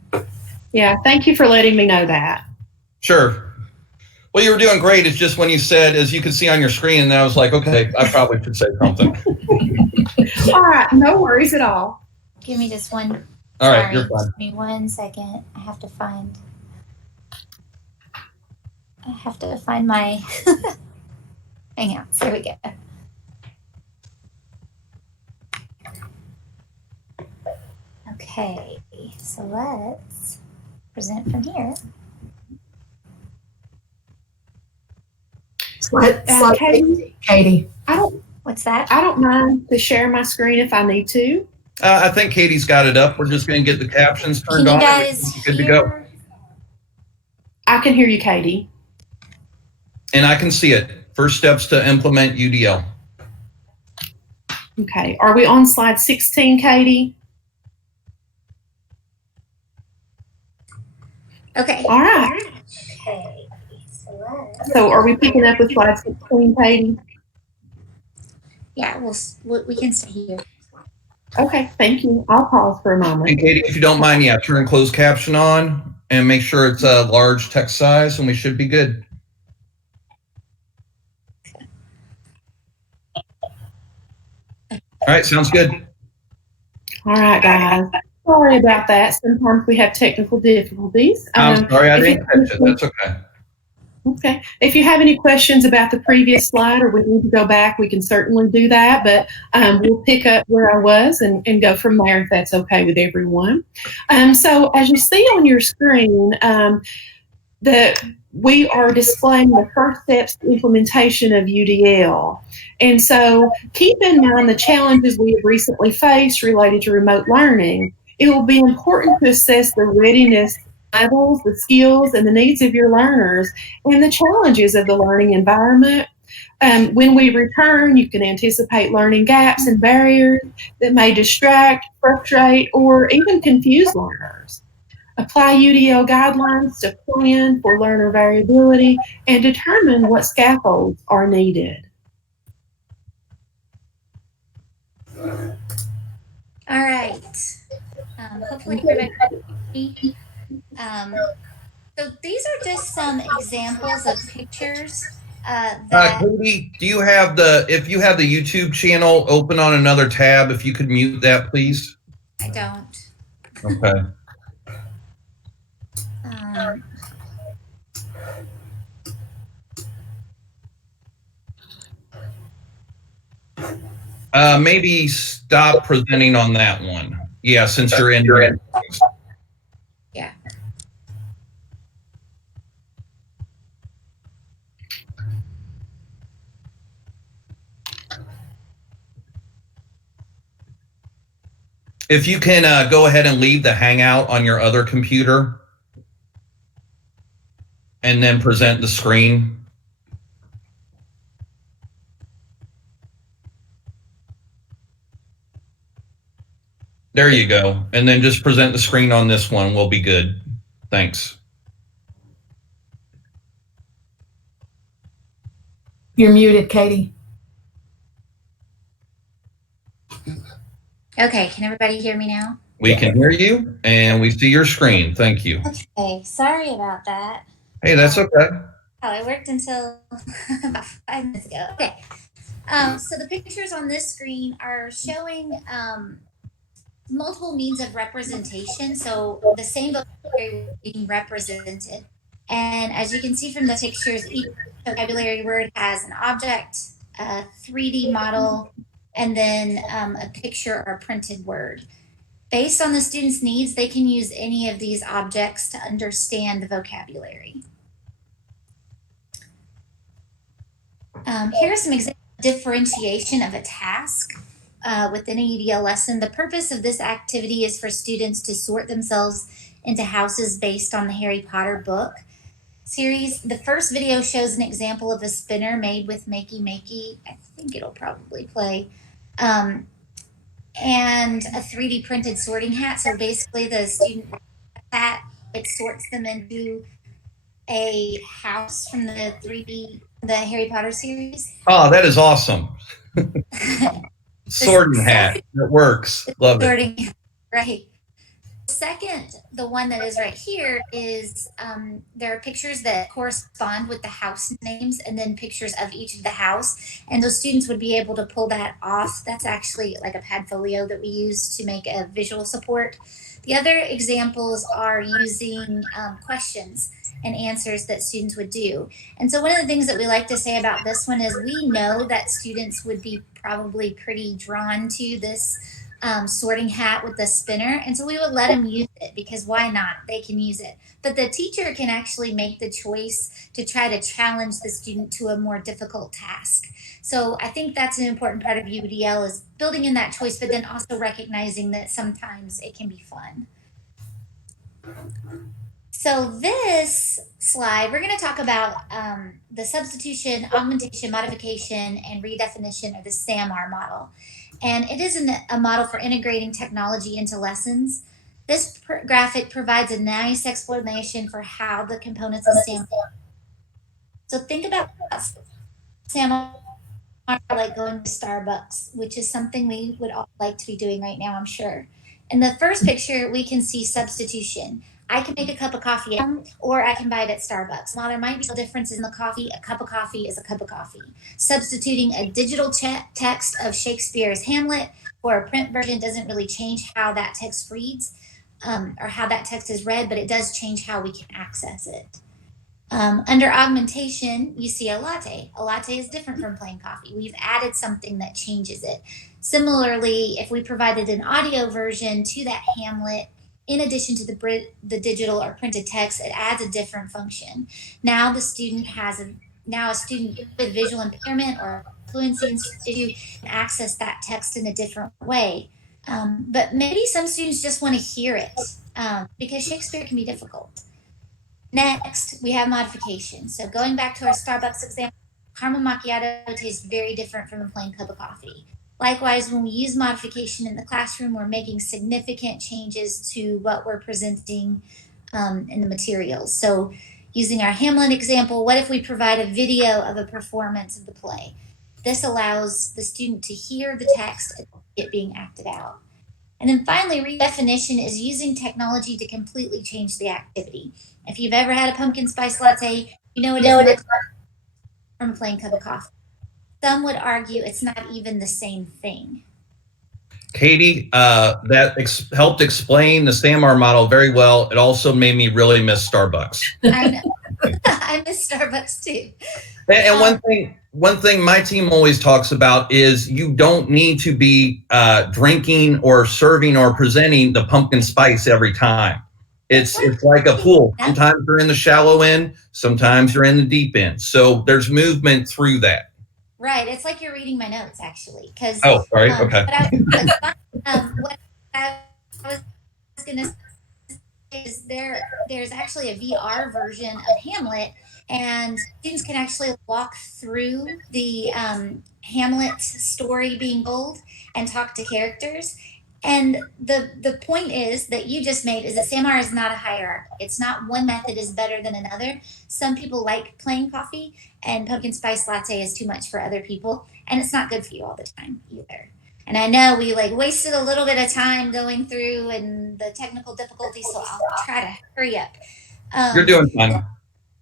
Yeah, thank you for letting me know that. Sure. Well, you were doing great. It's just when you said, as you can see on your screen, and I was like, okay, I probably should say something. All right, no worries at all. Give me just one. All right, sorry, you're fine. Give me 1 second. I have to find my hangouts. There we go. Okay, so let's present from here. Slide Katie. What's that? I don't mind to share my screen if I need to. I think Katie's got it up. We're just going to get the captions turned Can on. you guys Good to hear? go. I can hear you, Katie. And I can see it. First steps to implement UDL. Okay, are we on slide 16, Katie? Okay. All right. Okay. So are we picking up with slide 16, Katie? Yeah, we can stay here. Okay, thank you. I'll pause for a moment. And Katie, if you don't mind, yeah, turn closed caption on and make sure it's a large text size, and we should be good. All right, sounds good. All right, guys. Sorry about that. Sometimes we have technical difficulties. I'm sorry I didn't catch it. That's okay. Okay. If you have any questions about the previous slide or we need to go back, we can certainly do that, but we'll pick up where I was and go from there if that's okay with everyone. So as you see on your screen, we are displaying the first steps to implementation of UDL. And so keep in mind the challenges we have recently faced related to remote learning. It will be important to assess the readiness levels, the skills, and the needs of your learners and the challenges of the learning environment. When we return, you can anticipate learning gaps and barriers that may distract, frustrate, or even confuse learners. Apply UDL guidelines to plan for learner variability and determine what scaffolds are needed. All right. Hopefully everybody. So these are just some examples of pictures that. Katie, do you have if you have the YouTube channel open on another tab, if you could mute that, please? I don't. Okay. Maybe stop presenting on that one. Yeah, since you're in. Yeah. If you can go ahead and leave the Hangout on your other computer and then present the screen. There you go. And then just present the screen on this one. We'll be good. Thanks. You're muted, Katie. Okay, can everybody hear me now? We can hear you and we see your screen. Thank you. Okay, sorry about that. Hey, that's okay. Oh, it worked until about 5 minutes ago. Okay. So the pictures on this screen are showing multiple means of representation. So the same vocabulary being represented. And as you can see from the pictures, each vocabulary word has an object, a 3D model, and then a picture or a printed word. Based on the student's needs, they can use any of these objects to understand the vocabulary. Here are some examples of differentiation of a task within a UDL lesson. The purpose of this activity is for students to sort themselves into houses based on the Harry Potter book series. The first video shows an example of a spinner made with Makey Makey. I think it'll probably play. And a 3D printed sorting hat. So basically the student hat, it sorts them into a house from the Harry Potter series. Oh, that is awesome. Sorting hat. It works. Love it. Right. Second, the one that is right here is there are pictures that correspond with the house names and then pictures of each of the house. And those students would be able to pull that off. That's actually like a Padfolio that we use to make a visual support. The other examples are using questions and answers that students would do. And so one of the things that we like to say about this one is we know that students would be probably pretty drawn to this sorting hat with the spinner. And so we would let them use it because why not? They can use it. But the teacher can actually make the choice to try to challenge the student to a more difficult task. So I think that's an important part of UDL is building in that choice, but then also recognizing that sometimes it can be fun. So this slide, we're going to talk about the substitution, augmentation, modification, and redefinition of the SAMR model. And it is a model for integrating technology into lessons. This graphic provides a nice explanation for how the components of SAMR. So think about SAMR like going to Starbucks, which is something we would all like to be doing right now, I'm sure. In the first picture, we can see substitution. I can make a cup of coffee at home, or I can buy it at Starbucks. While there might be some differences in the coffee, a cup of coffee is a cup of coffee. Substituting a digital text of Shakespeare's Hamlet for a print version doesn't really change how that text reads, or how that text is read, but it does change how we can access it. Under augmentation, you see a latte. A latte is different from plain coffee. We've added something that changes it. Similarly, if we provided an audio version to that Hamlet, in addition to the digital or printed text, it adds a different function. Now a student with visual impairment or fluency issue can access that text in a different way. But maybe some students just want to hear it, because Shakespeare can be difficult. Next, we have modification. So going back to our Starbucks example, caramel macchiato tastes very different from a plain cup of coffee. Likewise, when we use modification in the classroom, we're making significant changes to what we're presenting in the materials. So using our Hamlet example, what if we provide a video of a performance of the play? This allows the student to hear the text and it being acted out. And then finally, redefinition is using technology to completely change the activity. If you've ever had a pumpkin spice latte, you know it is from a plain cup of coffee. Some would argue it's not even the same thing. Katie, that helped explain the SAMR model very well. It also made me really miss Starbucks. I know. I miss Starbucks too. And one thing my team always talks about is you don't need to be drinking or serving or presenting the pumpkin spice every time. It's like a pool. Sometimes you're in the shallow end, sometimes you're in the deep end. So there's movement through that. Right. It's like you're reading my notes, actually. Oh, sorry. Okay. What I was going to say is there's actually a VR version of Hamlet, and students can actually walk through the Hamlet story being told and talk to characters. And the point is that you just made is that SAMR is not a hierarchy. It's not one method is better than another. Some people like plain coffee, and pumpkin spice latte is too much for other people. And it's not good for you all the time either. And I know we wasted a little bit of time going through and the technical difficulties, so I'll try to hurry up. You're doing fine.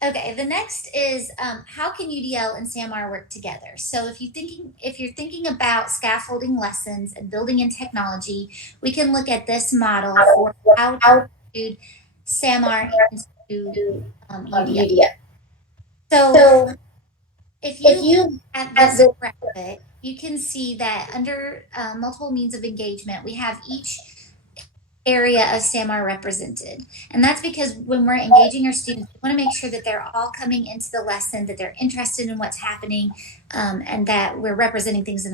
Okay, the next is how can UDL and SAMR work together? So if you're thinking about scaffolding lessons and building in technology, we can look at this model for how to include SAMR into UDL. So if you at this graphic, you can see that under multiple means of engagement, we have each area of SAMR represented. And that's because when we're engaging our students, we want to make sure that they're all coming into the lesson, that they're interested in what's happening, and that we're representing things in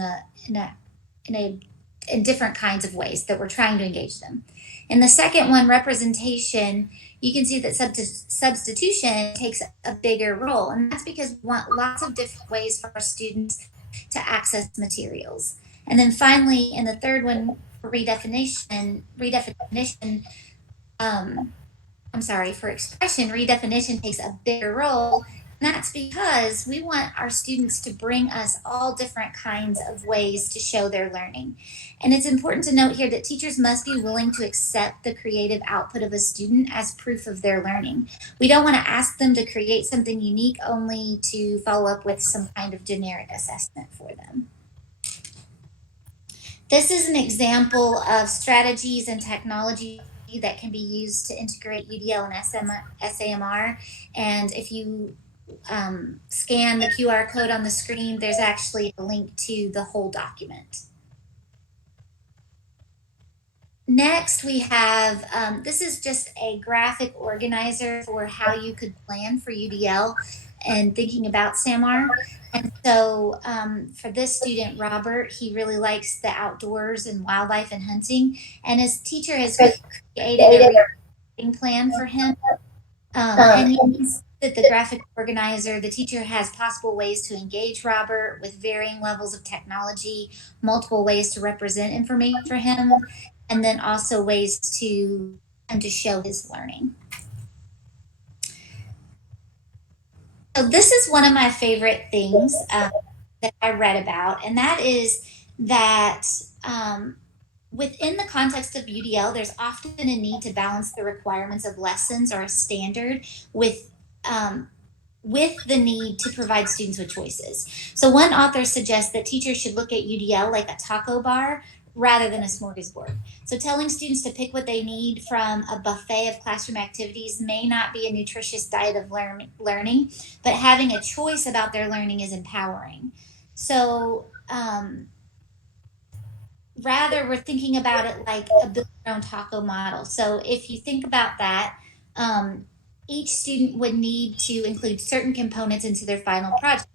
different kinds of ways, that we're trying to engage them. In the second one, representation, you can see that substitution takes a bigger role. And that's because we want lots of different ways for our students to access materials. And then finally, in the third one, for expression, redefinition takes a bigger role. And that's because we want our students to bring us all different kinds of ways to show their learning. And it's important to note here that teachers must be willing to accept the creative output of a student as proof of their learning. We don't want to ask them to create something unique only to follow up with some kind of generic assessment for them. This is an example of strategies and technology that can be used to integrate UDL and SAMR. And if you scan the QR code on the screen, there's actually a link to the whole document. Next, we have, this is just a graphic organizer for how you could plan for UDL and thinking about SAMR. And so for this student, Robert, he really likes the outdoors and wildlife and hunting. And his teacher has created a reading plan for him. And you can see that the graphic organizer, the teacher has possible ways to engage Robert with varying levels of technology, multiple ways to represent information for him, and then also ways to show his learning. So this is one of my favorite things that that I read about, and that is that within the context of UDL, there's often a need to balance the requirements of lessons or a standard with the need to provide students with choices. So one author suggests that teachers should look at UDL like a taco bar rather than a smorgasbord. So telling students to pick what they need from a buffet of classroom activities may not be a nutritious diet of learning, but having a choice about their learning is empowering. So rather, we're thinking about it like a build your own taco model. So if you think about that, each student would need to include certain components into their final project,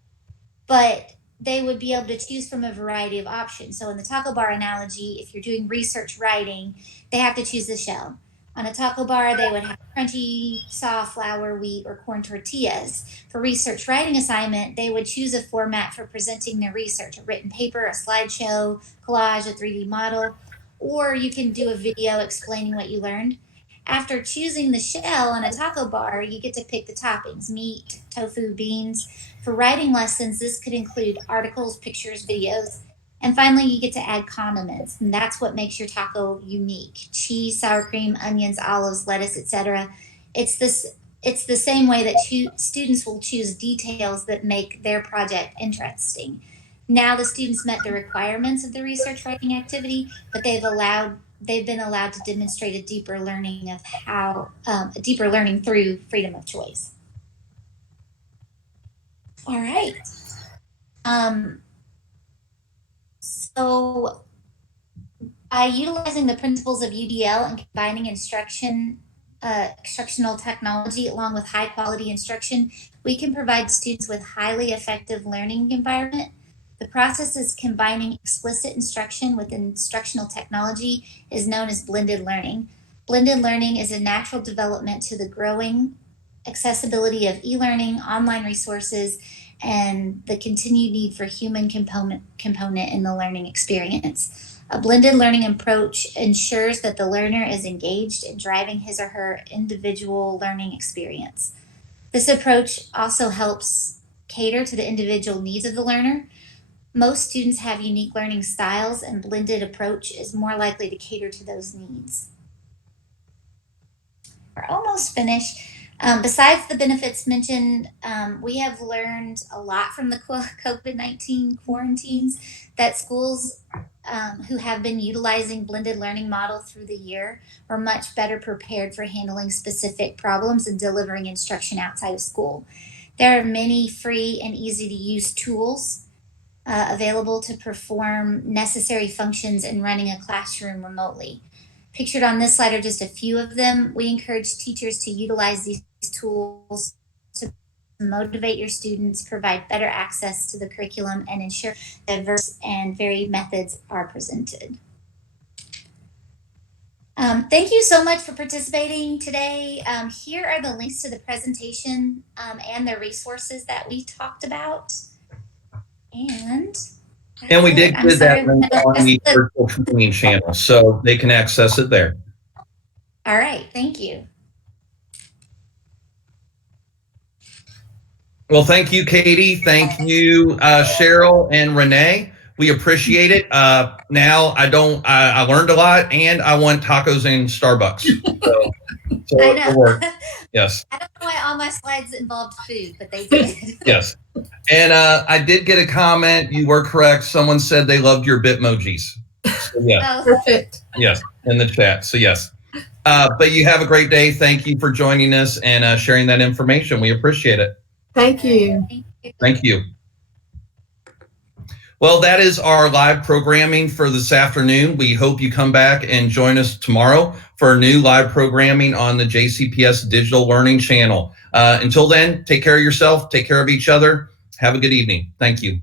but they would be able to choose from a variety of options. So in the taco bar analogy, if you're doing research writing, they have to choose the shell. On a taco bar, they would have crunchy, soft flour, wheat, or corn tortillas. For research writing assignment, they would choose a format for presenting their research, a written paper, a slideshow, collage, a 3D model, or you can do a video explaining what you learned. After choosing the shell on a taco bar, you get to pick the toppings: meat, tofu, beans. For writing lessons, this could include articles, pictures, videos. And finally, you get to add condiments, and that's what makes your taco unique: cheese, sour cream, onions, olives, lettuce, etc. It's the same way that students will choose details that make their project interesting. Now the students met the requirements of the research writing activity, but they've been allowed to demonstrate a deeper learning through freedom of choice. All right. So by utilizing the principles of UDL and combining instructional technology along with high quality instruction, we can provide students with highly effective learning environment. The process is combining explicit instruction with instructional technology is known as blended learning. Blended learning is a natural development to the growing accessibility of e-learning, online resources, and the continued need for human component in the learning experience. A blended learning approach ensures that the learner is engaged in driving his or her individual learning experience. This approach also helps cater to the individual needs of the learner. Most students have unique learning styles, and blended approach is more likely to cater to those needs. We're almost finished. Besides the benefits mentioned, we have learned a lot from the COVID-19 quarantines, that schools who have been utilizing blended learning model through the year are much better prepared for handling specific problems and delivering instruction outside of school. There are many free and easy to use tools available to perform necessary functions in running a classroom remotely. Pictured on this slide are just a few of them. We encourage teachers to utilize these tools to motivate your students, provide better access to the curriculum, and ensure diverse and varied methods are presented. Thank you so much for participating today. Here are the links to the presentation and the resources that we talked about. And we did put that link on the virtual training channel, so they can access it there. All right, thank you. Well, thank you, Katie. Thank you, Cheryl and Renee. We appreciate it. Now I learned a lot, and I want tacos and Starbucks. So I know. Yes. I don't know why all my slides involved food, but they did. Yes. And I did get a comment. You were correct. Someone said they loved your Bitmojis. So, yeah. Oh. Perfect. Yes, in the chat. So yes. But you have a great day. Thank you for joining us and sharing that information. We appreciate it. Thank you. Thank you. Well, that is our live programming for this afternoon. We hope you come back and join us tomorrow for new live programming on the JCPS Digital Learning Channel. Until then, take care of yourself, take care of each other. Have a good evening. Thank you.